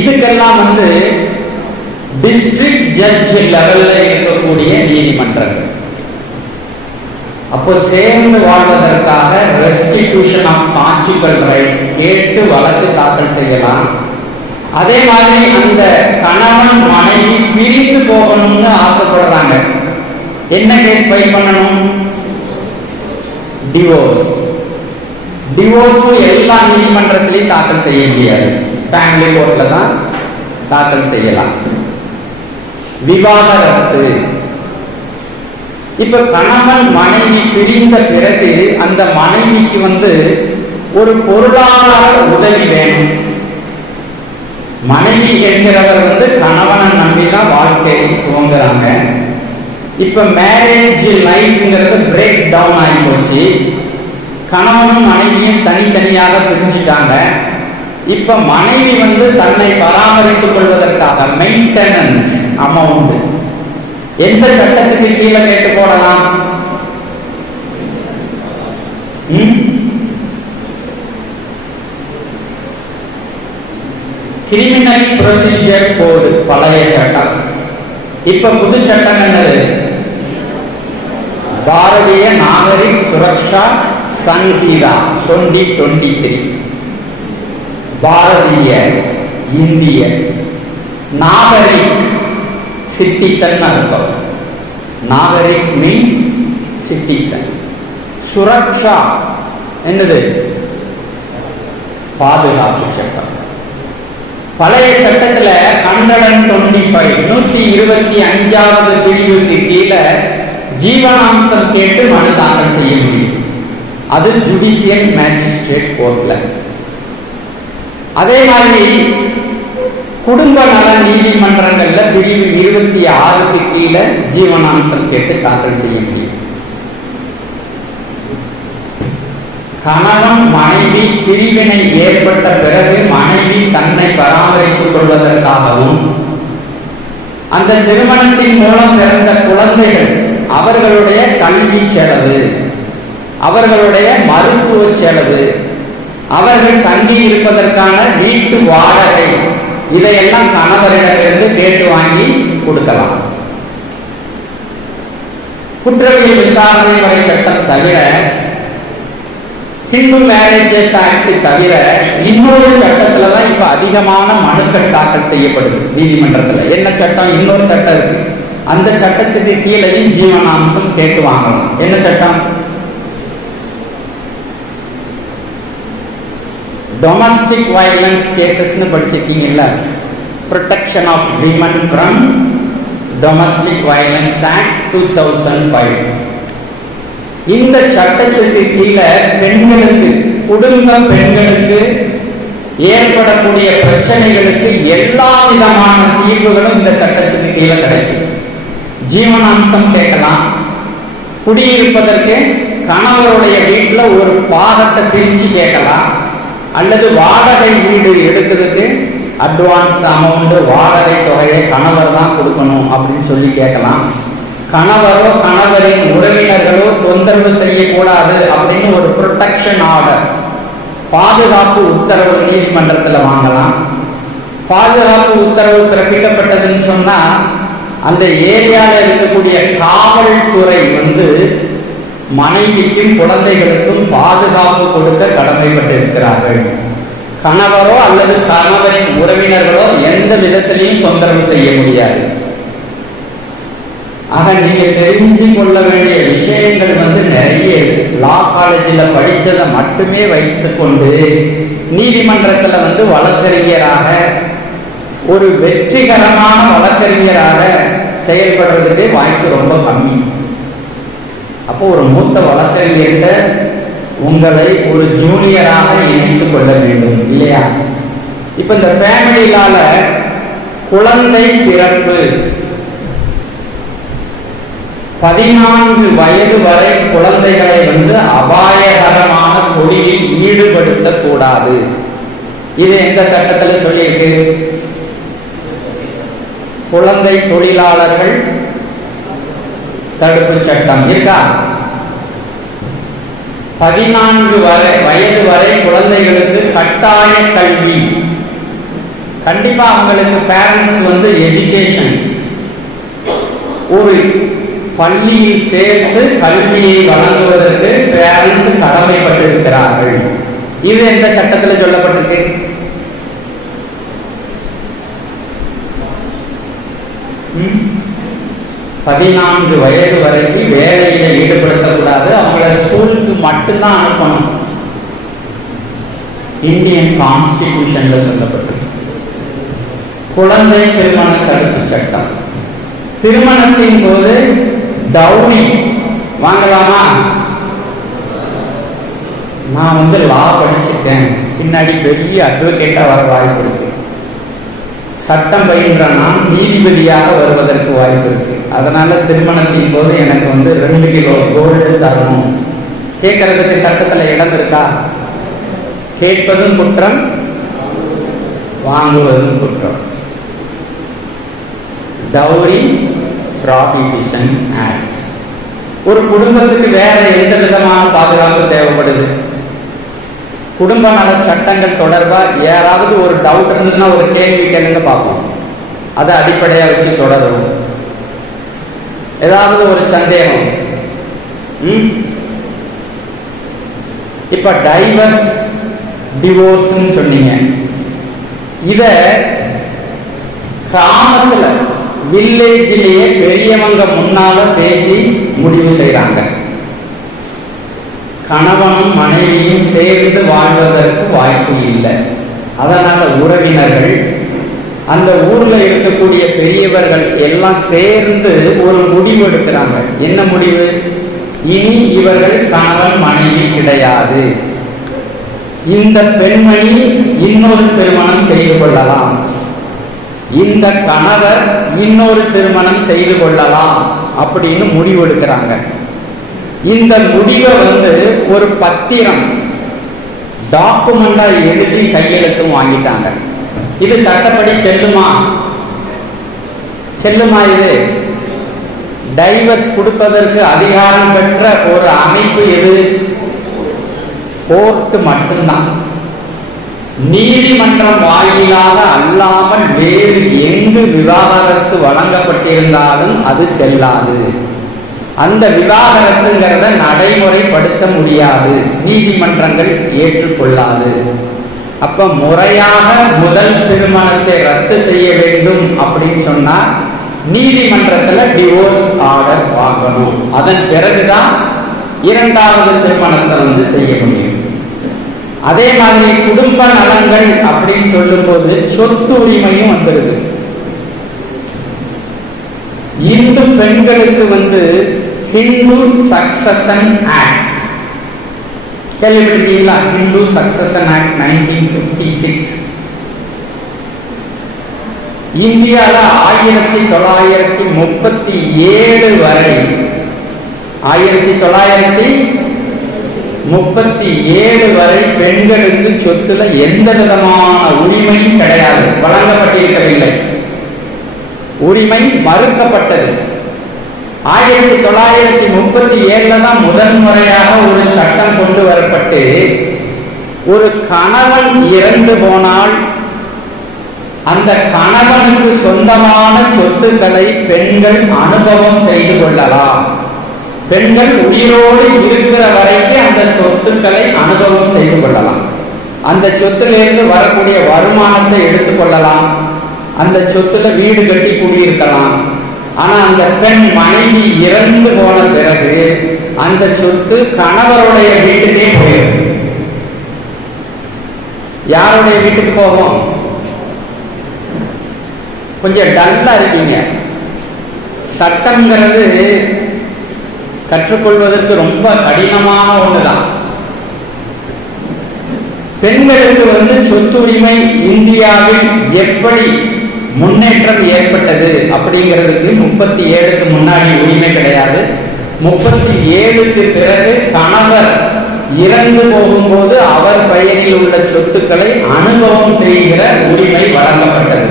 இதுக்கெல்லாம் வந்து டிஸ்ட்ரிக்ட் ஜட்ஜ் லெவல்ல இருக்கக்கூடிய நீதிமன்றங்கள். அப்போ சேர்ந்து வாழ்வதற்காக ரெஸ்டிடியூஷன் ஆஃப் கான்ஜுகல் ரைட் கேட்டு வழக்கு தாக்கல் செய்யலாம். அதே மாதிரி அந்த கணவன் மனைவி பிரிந்து போகணும்னு ஆசைப்படுறாங்க, என்ன கேஸ் ஃபைல் பண்ணணும்? டிவோர்ஸ். டிவோர்ஸும் எல்லா நீதிமன்றத்திலையும் தாக்கல் செய்ய முடியாது, ஃபேமிலி கோர்ட்ல தான் தாக்கல் செய்யலாம். விவாகரத்து. இப்ப கணவன் மனைவி பிரிந்த பிறகு அந்த மனைவிக்கு வந்து ஒரு பொருளாதார உதவி வேணும். மனைவி என்கிறவர் வந்து கணவனை நம்பிதான் வாழ்க்கையை துவங்குறாங்க. இப்ப மேரேஜ் லைஃப்ங்கிறது பிரேக் டவுன் ஆகி போச்சு. கணவனும் மனைவியும் தனித்தனியாக பிரிஞ்சுட்டாங்க. இப்ப மனைவி வந்து தன்னை பராமரித்துக் கொள்வதற்காக மெயின்டெனன்ஸ் அமௌண்ட் எந்த சட்டத்துக்கு கீழே கேட்டு போடலாம்? கிரிமினல் ப்ரொசீஜர் கோடு பழைய சட்டம். இப்ப புது சட்டம் என்னது? பாரதிய நாகரிக் சுரக்ஷா சங்கீதா 2023. பாரதிய இந்திய நாகரிக் சிட்டிசன் அர்த்தம். Nagarik means citizen. சுரக்ஷா என்னது? பாதுகாப்பு சட்டம். பழைய சட்டத்துல 125 125வது பிரிவுக்கு கீழே ஜீவனாம்சம் கேட்டு மனு தாக்கல் செய்ய முடியும். அது ஜுடிஷியல் மேஜிஸ்ட்ரேட் கோர்ட்ல. அதே மாதிரி குடும்ப நல நீதிமன்றங்கள்ல பிரிவு 26க்கு கீழே ஜீவனாம்சம் கேட்டு தாக்கல் செய்ய முடியும். கணவன் மனைவி பிரிவினை ஏற்பட்ட பிறகு மனைவி தன்னை பராமரித்துக் கொள்வதற்காகவும் அந்த திருமணத்தின் மூலம் பிறந்த குழந்தைகள் அவர்களுடைய கல்வி செலவு, அவர்களுடைய மருத்துவ செலவு, அவர்கள் தங்கி இருப்பதற்கான வீட்டு வாடகை, இதையெல்லாம் கணவரிடமிருந்து கேட்டு வாங்கி கொடுக்கலாம். குற்றவியல் விசாரணை முறை சட்டம் தவிர, ஹிந்து மேரேஜஸ் ஆக்ட் தவிர இன்னொரு சட்டத்துல தான் இப்ப அதிகமான மனுக்கள் தாக்கல் செய்யப்படுது நீதிமன்றத்துல. என்ன சட்டம்? இன்னொரு சட்டம் இருக்கு. அந்த சட்டத்துக்கு கீழே ஜீவனாம்சம் கேட்டு வாங்கலாம். என்ன சட்டம்? டொமஸ்டிக் வயலன்ஸ் கேசஸ்னு படிச்சிருக்கீங்கல்ல, protection of women from domestic violence act 2005. இந்த சட்டத்துக்கு கீழே பெண்களுக்கு, குடும்ப பெண்களுக்கு ஏற்படக்கூடிய பிரச்சனைகளுக்கு எல்லா விதமான தீர்வுகளும் இந்த சட்டத்துக்கு கீழே கிடைக்கும். ஜீவனாம்சம் கேட்கலாம். குடியிருப்பதற்கு கணவருடைய வீட்டுல ஒரு பாகத்தை பிரிச்சு கேட்கலாம். அல்லது வாடகை வீடு எடுக்கிறதுக்கு அட்வான்ஸ் அமௌண்ட், வாடகை தொகையை கணவர் தான் கொடுக்கணும் அப்படின்னு சொல்லி கேட்கலாம். கணவரோ கணவரின் உறவினர்களோ தொந்தரவு செய்யக்கூடாது அப்படின்னு ஒரு ப்ரொடெக்ஷன் ஆர்டர், பாதுகாப்பு உத்தரவு நீதிமன்றத்தில் வாங்கலாம். பாதுகாப்பு உத்தரவு பிறப்பிக்கப்பட்டதுன்னு சொன்னா அந்த ஏரியாவில் இருக்கக்கூடிய காவல்துறை மனைவிக்கும் குழந்தைகளுக்கும் பாதுகாப்பு கொடுக்க கடமைப்பட்டிருக்கிறார்கள். கணவரோ அல்லது கணவரின் உறவினர்களோ எந்த விதத்திலையும் தொந்தரவு செய்ய முடியாது. ஆக நீங்க தெரிஞ்சு கொள்ள வேண்டிய விஷயங்கள் நிறைய இருக்கு. லா காலேஜில் படிச்சதை மட்டுமே வைத்துக்கொண்டு நீதிமன்றத்தில் வழக்கறிஞராக, ஒரு வெற்றிகரமான வழக்கறிஞராக செயல்படுறதுக்கு வாய்ப்பு ரொம்ப கம்மி. அப்போ ஒரு மூத்த வழக்கறிஞர்கிட்ட உங்களை ஒரு ஜூனியராக இணைத்துக் கொள்ள வேண்டும் இல்லையா? இப்ப இந்த ஃபேமிலியால குழந்தை பிறப்பு 14 வயது வரை குழந்தைகளை அபாயகரமான தொழிலில் ஈடுபடுத்தக் கூடாது. இது எந்த சட்டத்தில் சொல்லியிருக்கு? குழந்தை தொழிலாளர்கள் தடுப்பு சட்டம் இருக்கா? 14 வயது வரை குழந்தைகளுக்கு கட்டாய கல்வி கண்டிப்பா அவங்களுக்கு பேரண்ட்ஸ் வந்து எஜுகேஷன், ஒரு பள்ளியில் சேர்த்து கல்வியை வழங்குவதற்கு பேரண்ட்ஸ் கடமைப்பட்டிருக்கிறார்கள். இது எந்த சட்டத்தில் சொல்லப்பட்டிருக்கு? ம் 14 வயது வரைக்கும் வேலையில ஈடுபடுத்தக்கூடாது, அவங்கள ஸ்கூலுக்கு மட்டும்தான் அனுப்பணும். இந்தியன் கான்ஸ்டிடியூஷன்ல சொல்லப்பட்டிருக்கு. குழந்தை திருமண தடுப்பு சட்டம். திருமணத்தின் போது டவுரி வாங்கலாமா? நான் வந்து லா படிச்சுட்டேன், பின்னாடி பெரிய அட்வொகேட்டா வர வாய்ப்பு இருக்கு, சட்டம் பயின்றனா நீதிபதியாக வருவதற்கு வாய்ப்பு இருக்கு, அதனால திருமணத்தின் போது எனக்கு வந்து 2 கிலோ கோல்டு தரணும். கேட்கறதுக்கு சட்டத்துல இடம் இருக்கா? கேட்பதும் குற்றம், வாங்குவதும் குற்றம். Dowry prohibition act. ஒரு குடும்பத்துக்கு வேற எந்த விதமான பாதுகாப்பு தேவைப்படுது? குடும்ப நல சட்டங்கள் தொடர்பா யாராவது ஒரு டவுட் இருந்ததுன்னா ஒரு கேள்வி கேளுங்க பார்ப்போம், அதை அடிப்படையா வச்சு தொடரும். ஏதாவது ஒரு சந்தேகம், இப்ப டைவர்ஸ் டிவோர்ஸ் சொன்னீங்க, இத கிராமத்துல வில்லேஜிலேயே பெரியவங்க முன்னால பேசி முடிவு செய்யறாங்க. கணவனும் மனைவியும் சேர்ந்து வாழ்வதற்கு வாய்ப்பு இல்லை. அதனால உறவினர்கள், அந்த ஊர்ல இருக்கக்கூடிய பெரியவர்கள் எல்லாம் சேர்ந்து ஒரு முடிவு எடுக்கிறாங்க. என்ன முடிவு? இனி இவர்கள் கணவன் மனைவி கிடையாது, இந்த பெண்மணி இன்னொரு திருமணம் செய்து கொள்ளலாம், இந்த கணவர் இன்னொரு திருமணம் செய்து கொள்ளலாம் அப்படின்னு முடிவு எடுக்கிறாங்க. இந்த முடிவை வந்து ஒரு பத்திரம் டாக்குமெண்டா எழுதி கையெழுத்தும் வாங்கிட்டாங்க. இது சட்டப்படி செல்லுமா? செல்லுமா? இது டைவர்ஸ் கொடுப்பதற்கு அதிகாரம் பெற்ற ஒரு அமைப்பு எது? கோர்ட் மட்டும்தான். நீதிமன்றம் வாயிலாக அல்லாமல் வேறு எங்கு விவாகரத்து வழங்கப்பட்டிருந்தாலும் அது செல்லாது. அந்த விவாகரத்துங்கிறத நடைமுறைப்படுத்த முடியாது, நீதிமன்றங்கள் ஏற்றுக்கொள்ளாது. அப்ப முறையாக முதல் திருமணத்தை ரத்து செய்ய வேண்டும் அப்படின்னு சொன்னா நீதிமன்றத்துல டிவோர்ஸ் ஆர்டர் வாங்கணும். அதன் பிறகுதான் இரண்டாவது திருமணத்தை வந்து செய்ய முடியும். அதே மாதிரி குடும்ப நலன்கள் அப்படின்னு சொல்லும் போது சொத்து உரிமையும் வந்துருது. இந்து பெண்களுக்கு வந்து ஹிந்து சக்சஷன் ஆக்ட் கேள்விப்பட்டிருக்கீங்களா? ஹிந்து சக்சஷன் ஆக்ட் 1956 இந்தியாவில் 1937 வரை 1937 வரை பெண்களுக்கு சொத்துல எந்த விதமான உரிமையும் கிடையாது, வழங்கப்பட்டிருக்கவில்லை. உரிமை மறுக்கப்பட்டது. 1937 தான் முதல் முறையாக ஒரு சட்டம் கொண்டு வரப்பட்டு, ஒரு கணவன் இறந்து போனால் அந்த கணவனுக்கு சொந்தமான சொத்துக்களை பெண்கள் அனுபவம் செய்து கொள்ளலாம். பெண்கள் உயிரோடு இருக்கிற வரைக்கும் அந்த சொத்துக்களை அனுபவம் செய்து கொள்ளலாம். அந்த சொத்திலிருந்து வரக்கூடிய வருமானத்தை எடுத்துக்கொள்ளலாம். அந்த சொத்துல வீடு கட்டி குடியிருக்கலாம். ஆனா அந்த பெண் மனைவி இறந்து போன பிறகு அந்த சொத்து கணவருடைய வீட்டுக்கே போயிடும். யாருடைய வீட்டுக்கு போகும்? கொஞ்சம் டல்லா இருக்கீங்க. சட்டம்ங்கிறது கற்றுக்கொள்வதற்கு ரொம்ப கடினமான ஒண்ணுதான். பெண்களுக்கு வந்து சொத்துரிமை இந்தியாவில் எப்படி முன்னேற்றம் ஏற்பட்டது அப்படிங்கிறதுக்கு 37க்கு முன்னாடி உரிமை கிடையாது. 37க்கு பிறகு கணவர் இறந்து போகும்போது அவர் பெயரில் உள்ள சொத்துக்களை அனுபவம் செய்கிற உரிமை வழங்கப்பட்டது.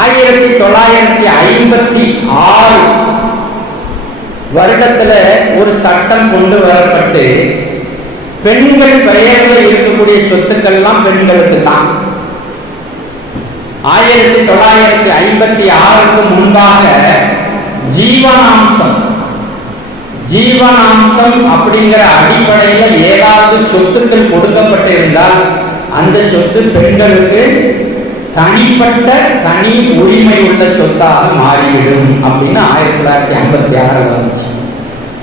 1956 வருடத்துல ஒரு சட்டம் கொண்டு வரப்பட்டு பெண்கள் பெயரில் இருக்கக்கூடிய சொத்துக்கள்லாம் பெண்களுக்கு தான். 1956க்கு முன்பாக ஜீவனாம்சம் அப்படிங்கிற அடிப்படையில் ஏதாவது சொத்துக்கள் கொடுக்கப்பட்டிருந்தால் அந்த சொத்து பெண்களுக்கு தனிப்பட்ட தனி உரிமை உள்ள சொத்தாக மாறிவிடும் அப்படின்னு 1956 வந்துச்சு.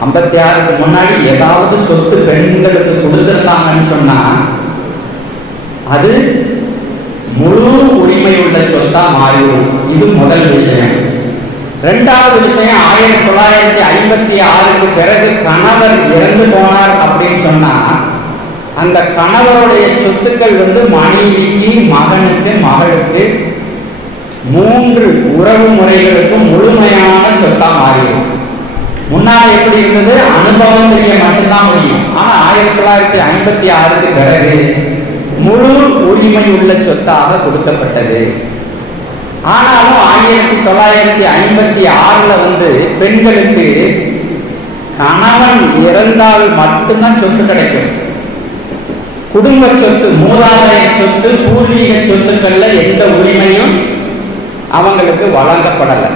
56க்கு முன்னாடி ஏதாவது சொத்து பெண்களுக்கு கொடுத்திருந்தாங்கன்னு சொன்னா அது முழு உரிமை உள்ள சொத்தா மாறிவிடும். இது முதல் விஷயம். இரண்டாவது விஷயம், 1956க்கு பிறகு கணவர் இறந்து போனார் அப்படின்னு சொன்னா அந்த கணவருடைய சொத்துக்கள் மனைவிக்கு, மகனுக்கு, மகளுக்கு 3 உறவு முறைகளுக்கும் முழுமையான சொத்தா மாறிடும். முன்னாடி எப்படி இருந்தது? அனுபவம் செய்ய மட்டும்தான் முடியும். ஆனா 1956க்கு பிறகு முழு உரிமை உள்ள சொத்தாக கொடுக்கப்பட்டது. ஆனாலும் 1956ல பெண்களுக்கு கணவன் இறந்தால் மட்டும்தான் சொத்து கிடைக்கும். குடும்ப சொத்து, மூதாதைய சொத்து, பூர்வீக சொத்துக்கள்ல எந்த உரிமையும் அவங்களுக்கு வழங்கப்படலை.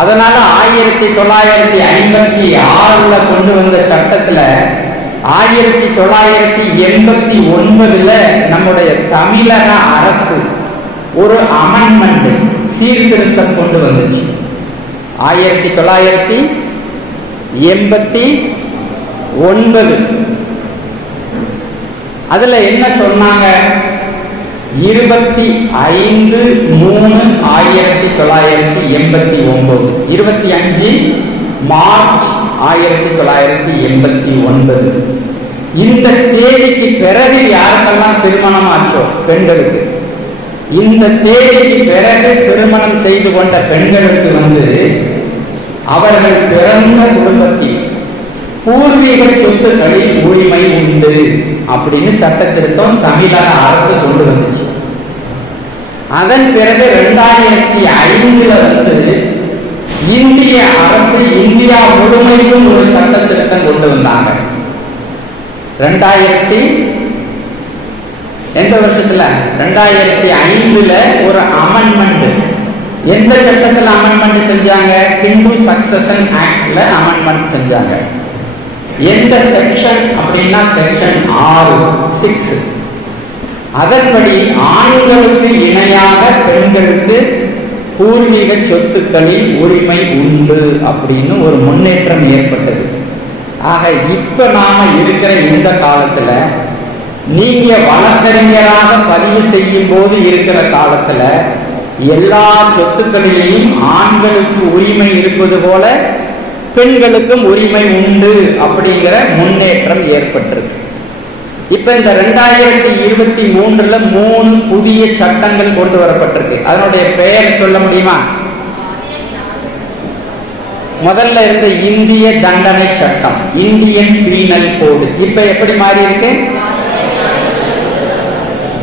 அதனால 1956ல கொண்டு வந்த சட்டத்துல 1989ல நம்முடைய தமிழக அரசு ஒரு அமெண்ட்மெண்ட், சீர்திருத்தம் கொண்டு வந்துச்சு. 1989 அதுல என்ன சொன்னாங்க? 25/3/1989, 25 மார்ச் 1989 இந்த தேதிக்கு பிறகு யாருக்கெல்லாம் திருமணம் ஆச்சோ பெண்களுக்கு, இந்த தேதிக்கு பிறகு திருமணம் செய்து கொண்ட பெண்களுக்கு அவர்கள் பிறந்த குடும்பத்தில் பூர்வீக சொத்துக்களில் உரிமை உண்டு அப்படின்னு சட்ட திருத்தம் தமிழக அரசு கொண்டு வந்துச்சு. அதன் பிறகு 2005ல இந்திய அரசு இந்தியா முழுமைக்கும் ஒரு சட்ட திருத்தம் கொண்டு வந்தாங்க. 2000 எந்த வருஷத்துல? 2005ல ஒரு அமெண்ட்மெண்ட். எந்த சட்டத்தில் அமெண்ட்மெண்ட் செஞ்சாங்க? ஹிந்து சக்சஷன் ஆக்ட்ல அமெண்ட்மெண்ட் செஞ்சாங்க. எந்த செக்ஷன் அப்படின்னா செக்ஷன் 6 அதன்படி ஆண்களுக்கு இணையாக பெண்களுக்கு பூர்வீக சொத்துக்களில் உரிமை உண்டு அப்படின்னு ஒரு முன்னேற்றம் ஏற்பட்டது. ஆக இப்ப நாம இருக்கிற இந்த காலத்துல நீங்க வழக்கறிஞராக பதிவு செய்யும் போது இருக்கிற காலத்துல எல்லா சொத்துக்களிலேயும் ஆண்களுக்கு உரிமை இருப்பது போல பெண்களுக்கும் உரிமை உண்டு அப்படிங்கிற முன்னேற்றம் ஏற்பட்டிருக்கு. இப்ப இந்த 2023ல 3 புதிய சட்டங்கள் கொண்டு வரப்பட்டிருக்கு. அதனுடைய பெயர் சொல்ல முடியுமா? முதல்ல இருந்த இந்திய தண்டனை சட்டம், இந்தியன் பீனல் கோடு. இப்ப எப்படி மாறி இருக்கு?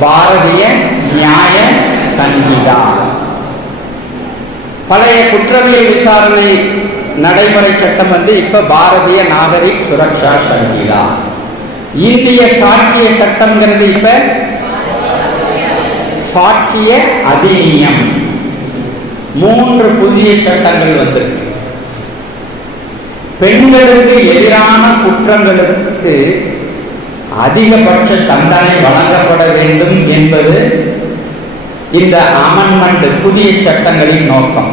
பாரதிய நியாய சங்கீதா. பழைய குற்றவியல் விசாரணை நடைமுறை சட்டம் இப்ப பாரதிய நாகரிக் சுரக்ஷா சங்கீதா. இந்திய சாட்சிய சட்டம்ங்கிறது இப்ப சாட்சிய அதிநியம். 3 புதிய சட்டங்கள் வந்திருக்கு. பெண்களுக்கு எதிரான குற்றங்களுக்கு அதிகபட்ச தண்டனை வழங்கப்பட வேண்டும் என்பது இந்த அமெண்ட்மெண்ட் புதிய சட்டங்களின் நோக்கம்.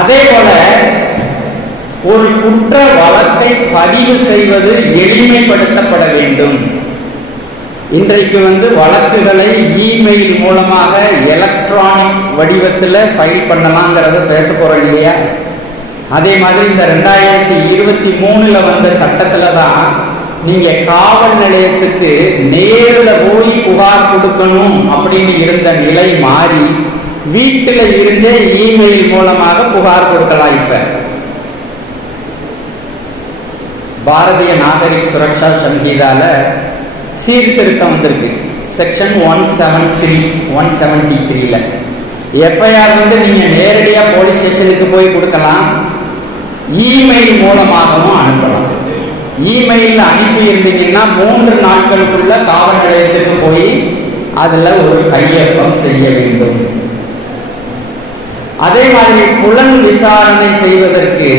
அதே போல ஒரு குற்ற வழக்கை பதிவு செய்வது எளிமைப்படுத்தப்பட வேண்டும். இன்றைக்கு வழக்குகளை இமெயில் மூலமாக எலக்ட்ரானிக் வடிவத்தில் ஃபைல் பண்ணலாங்கிறத பேச போறோம் இல்லையா? அதே மாதிரி இந்த 2023ல வந்த சட்டத்துல தான் நீங்க காவல் நிலையத்துக்கு நேரில் போய் புகார் கொடுக்கணும் அப்படின்னு இருந்த நிலை மாறி வீட்டில இருந்தே இமெயில் மூலமாக புகார் கொடுக்கலாம். இப்ப பாரதிய நாகரிக் சுரக்ஷா சங்கீதால சீர்திருத்தம் வந்திருக்கு. செக்ஷன் 173ல எஃப்ஐஆர் நீங்க நேரடியா போலீஸ் ஸ்டேஷனுக்கு போய் கொடுக்கலாம், இமெயில் மூலமாகவும் அனுப்பலாம். இமெயில் அனுப்பி இருந்தீங்கன்னா 3 நாட்களுக்குள்ள காவல் நிலையத்துக்கு போய் அதுல ஒரு கையொப்பம் செய்ய வேண்டும். அதே மாதிரி புலன் விசாரணை செய்வதற்கு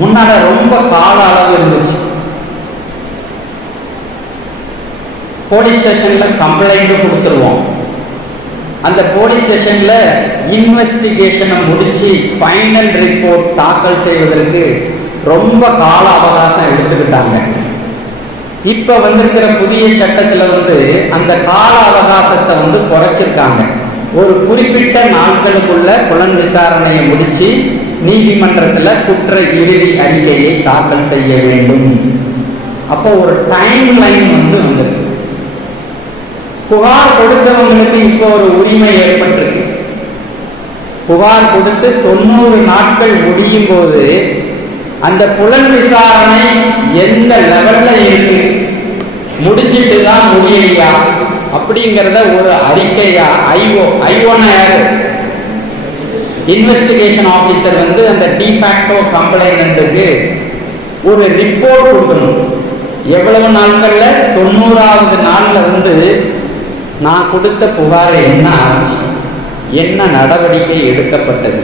முன்னால ரொம்ப கால அளவு இருந்துச்சு. போலீஸ் ஸ்டேஷன்ல கம்ப்ளைண்ட் கொடுத்துருவோம். அந்த போலீஸ் ஸ்டேஷன்ல இன்வெஸ்டிகேஷனை முடிச்சு ஃபைனல் ரிப்போர்ட் தாக்கல் செய்வதற்கு ரொம்ப கால அவகாசம் எடுத்துக்கிட்டாங்க. இப்ப வந்திருக்கிற புதிய சட்டத்துல அந்த கால அவகாசத்தை குறைச்சிருக்காங்க. ஒரு குறிப்பிட்ட நாட்களுக்குள்ள புலன் விசாரணையை முடிச்சு நீதிமன்றத்துல குற்ற இறுதி அறிக்கையை தாக்கல் செய்ய வேண்டும். அப்போ ஒரு டைம் லைன் வந்திருக்கு. புகார் கொடுத்தவங்களுக்கு இப்போ ஒரு உரிமை ஏற்பட்டிருக்கு. புகார் கொடுத்து 90 நாட்கள் முடியும் போது அந்த புலன் விசாரணை எந்த லெவல்ல இருக்கு, முடிஞ்சிட்டு தான் முடியலையா அப்படிங்கிறத ஒரு அறிக்கையா ஐஓனா யாரு, இன்வெஸ்டிகேஷன் ஆபீசர் அந்த டிஃபேக்டோ கம்ப்ளைண்ட்டுக்கு ஒரு ரிப்போர்ட் கொடுக்கணும். எவ்வளவு நாட்கள்ல 90வது நாள்ல நான் கொடுத்த புகார் என்ன ஆச்சு, என்ன நடவடிக்கை எடுக்கப்பட்டது,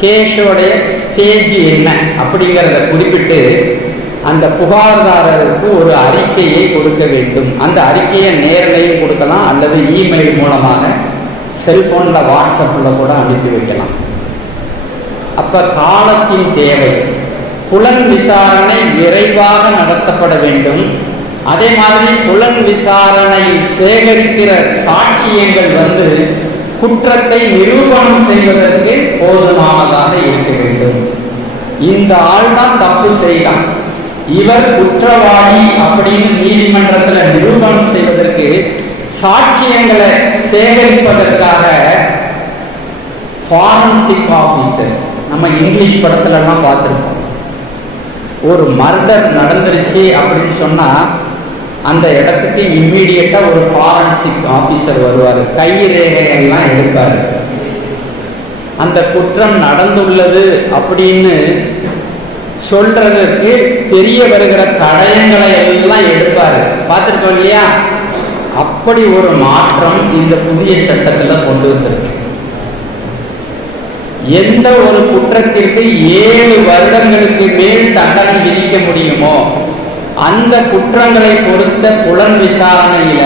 கேஸோடைய ஸ்டேஜ் என்ன அப்படிங்கிறத குறிப்பிட்டு அந்த புகார்தாரருக்கு ஒரு அறிக்கையை கொடுக்க வேண்டும். அந்த அறிக்கையை நேரிலையும் கொடுக்கலாம் அல்லது இமெயில் மூலமாக செல்போன்ல வாட்ஸ்அப்ல கூட அனுப்பி வைக்கலாம். அப்ப காலத்தின் தேவை, புலன் விசாரணை விரைவாக நடத்தப்பட வேண்டும். அதே மாதிரி புலன் விசாரணையில் சேகரிக்கிற சாட்சியங்கள் குற்றத்தை நிரூபணம் செய்வதற்கு போதுமானதாக இருக்க வேண்டும். இந்த ஆள் தான் தப்பு செய்தான், இவர் குற்றவாளி அப்படின்னு நீதிமன்றத்தில் நிரூபணம் செய்வதற்கு சாட்சியங்களை சேகரிப்பதற்காக ஃபாரன்சிக் ஆபீசர்ஸ், நம்ம இங்கிலீஷ் படத்துல எல்லாம் பார்த்திருக்கோம். ஒரு மர்டர் நடந்துருச்சு அப்படின்னு சொன்னா அந்த இடத்துக்கு இம்மீடியட்டா ஒரு ஃபாரன்சிக் ஆபீசர் வருவாரு, கை ரேகையெல்லாம் எடுப்பாரு. அந்த குற்றம் நடந்துள்ளது அப்படின்னு சொல்றதுக்கு தெரிய வருகிற தடயங்களை எல்லாம் எடுப்பாரு. பார்த்துருக்கோம் இல்லையா? அப்படி ஒரு மாற்றம் இந்த புதிய சட்டத்துல கொண்டு வந்திருக்கு. எந்த ஒரு குற்றத்திற்கு 7 வருடங்களுக்கு மேல் தண்டனை விதிக்க முடியுமோ அந்த குற்றங்களை பொறுத்த புலன் விசாரணையில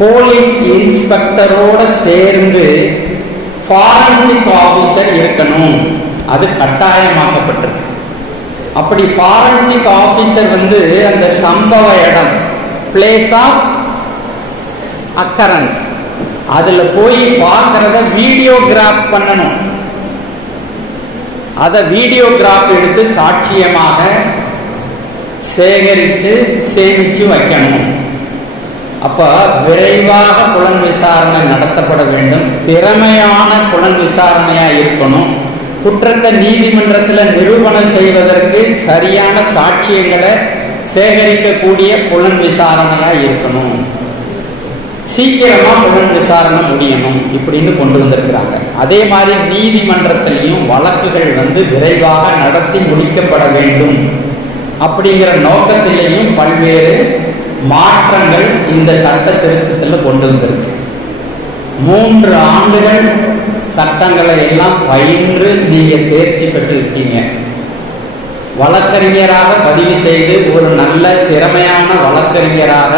போலீஸ் இன்ஸ்பெக்டரோட சேர்ந்து ஃபாரன்சிக் ஆபீசர் இருக்கணும். அது கட்டாயமாக்கப்பட்டிருக்கு. அப்படி ஃபாரன்சிக் ஆபீசர் அந்த சம்பவ இடம், பிளேஸ் ஆஃப் அக்கரன்ஸ், அதுல போய் பார்க்கறத வீடியோகிராஃப் பண்ணணும். அதை வீடியோகிராஃப் எடுத்து சாட்சியமாக சேகரித்து சேமிச்சு வைக்கணும். அப்ப விரைவாக புலன் விசாரணை நடத்தப்பட வேண்டும். திறமையான புலன் விசாரணையா இருக்கணும். குற்றத்தை நீதிமன்றத்தில் நிரூபணம் செய்வதற்கு சரியான சாட்சியங்களை சேகரிக்கக்கூடிய புலன் விசாரணையா இருக்கணும். சீக்கிரமா புலன் விசாரணை முடியணும் இப்படின்னு கொண்டு வந்திருக்கிறாங்க. அதே மாதிரி நீதிமன்றத்திலையும் வழக்குகள் விரைவாக நடத்தி முடிக்கப்பட வேண்டும் அப்படிங்கிற நோக்கத்திலேயும் பல்வேறு மாற்றங்கள் இந்த சட்ட திருத்தத்தில் கொண்டு வந்திருக்கு. 3 ஆண்டுகள் சட்டங்களை எல்லாம் பயின்று நீங்க தேர்ச்சி பெற்றிருக்கீங்க. வழக்கறிஞராக பதிவு செய்து ஒரு நல்ல திறமையான வழக்கறிஞராக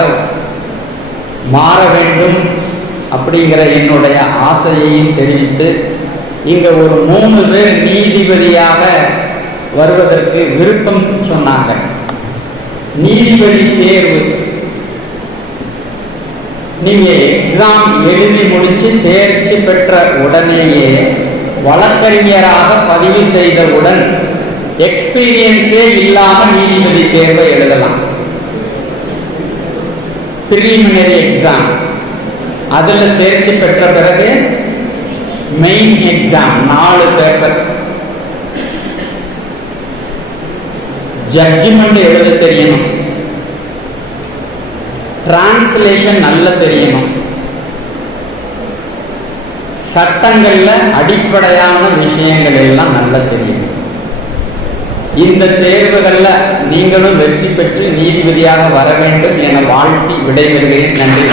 மாற வேண்டும் அப்படிங்கிற என்னுடைய ஆசையையும் தெரிவித்து, இங்க ஒரு 3 பேர் நீதிபதியாக வருவதற்கு விருப்பம் சொன்னாங்க. நீதிபதி தேர்வு நீங்க எக்ஸாம் எழுதி முடிச்சு தேர்ச்சி பெற்ற உடனேயே வழக்கறிஞராக பதிவு செய்தவுடன் எக்ஸ்பீரியன்ஸே இல்லாம நீதிபதி தேர்வை எழுதலாம். பிரிலிமினரி எக்ஸாம், அதுல தேர்ச்சி பெற்ற பிறகு மெயின் எக்ஸாம் 4 பேப்பர், ஜட்ஜ்மெண்ட் எழுத தெரியணும், டிரான்ஸ்லேஷன் நல்ல தெரியணும், சட்டங்கள்ல அடிப்படையான விஷயங்கள் எல்லாம் நல்ல தெரியணும். இந்த தேர்வுகளில் நீங்களும் வெற்றி பெற்று நீதிபதியாக வர வேண்டும் என வாழ்த்தி விடைபெறுகிறேன். நன்றி.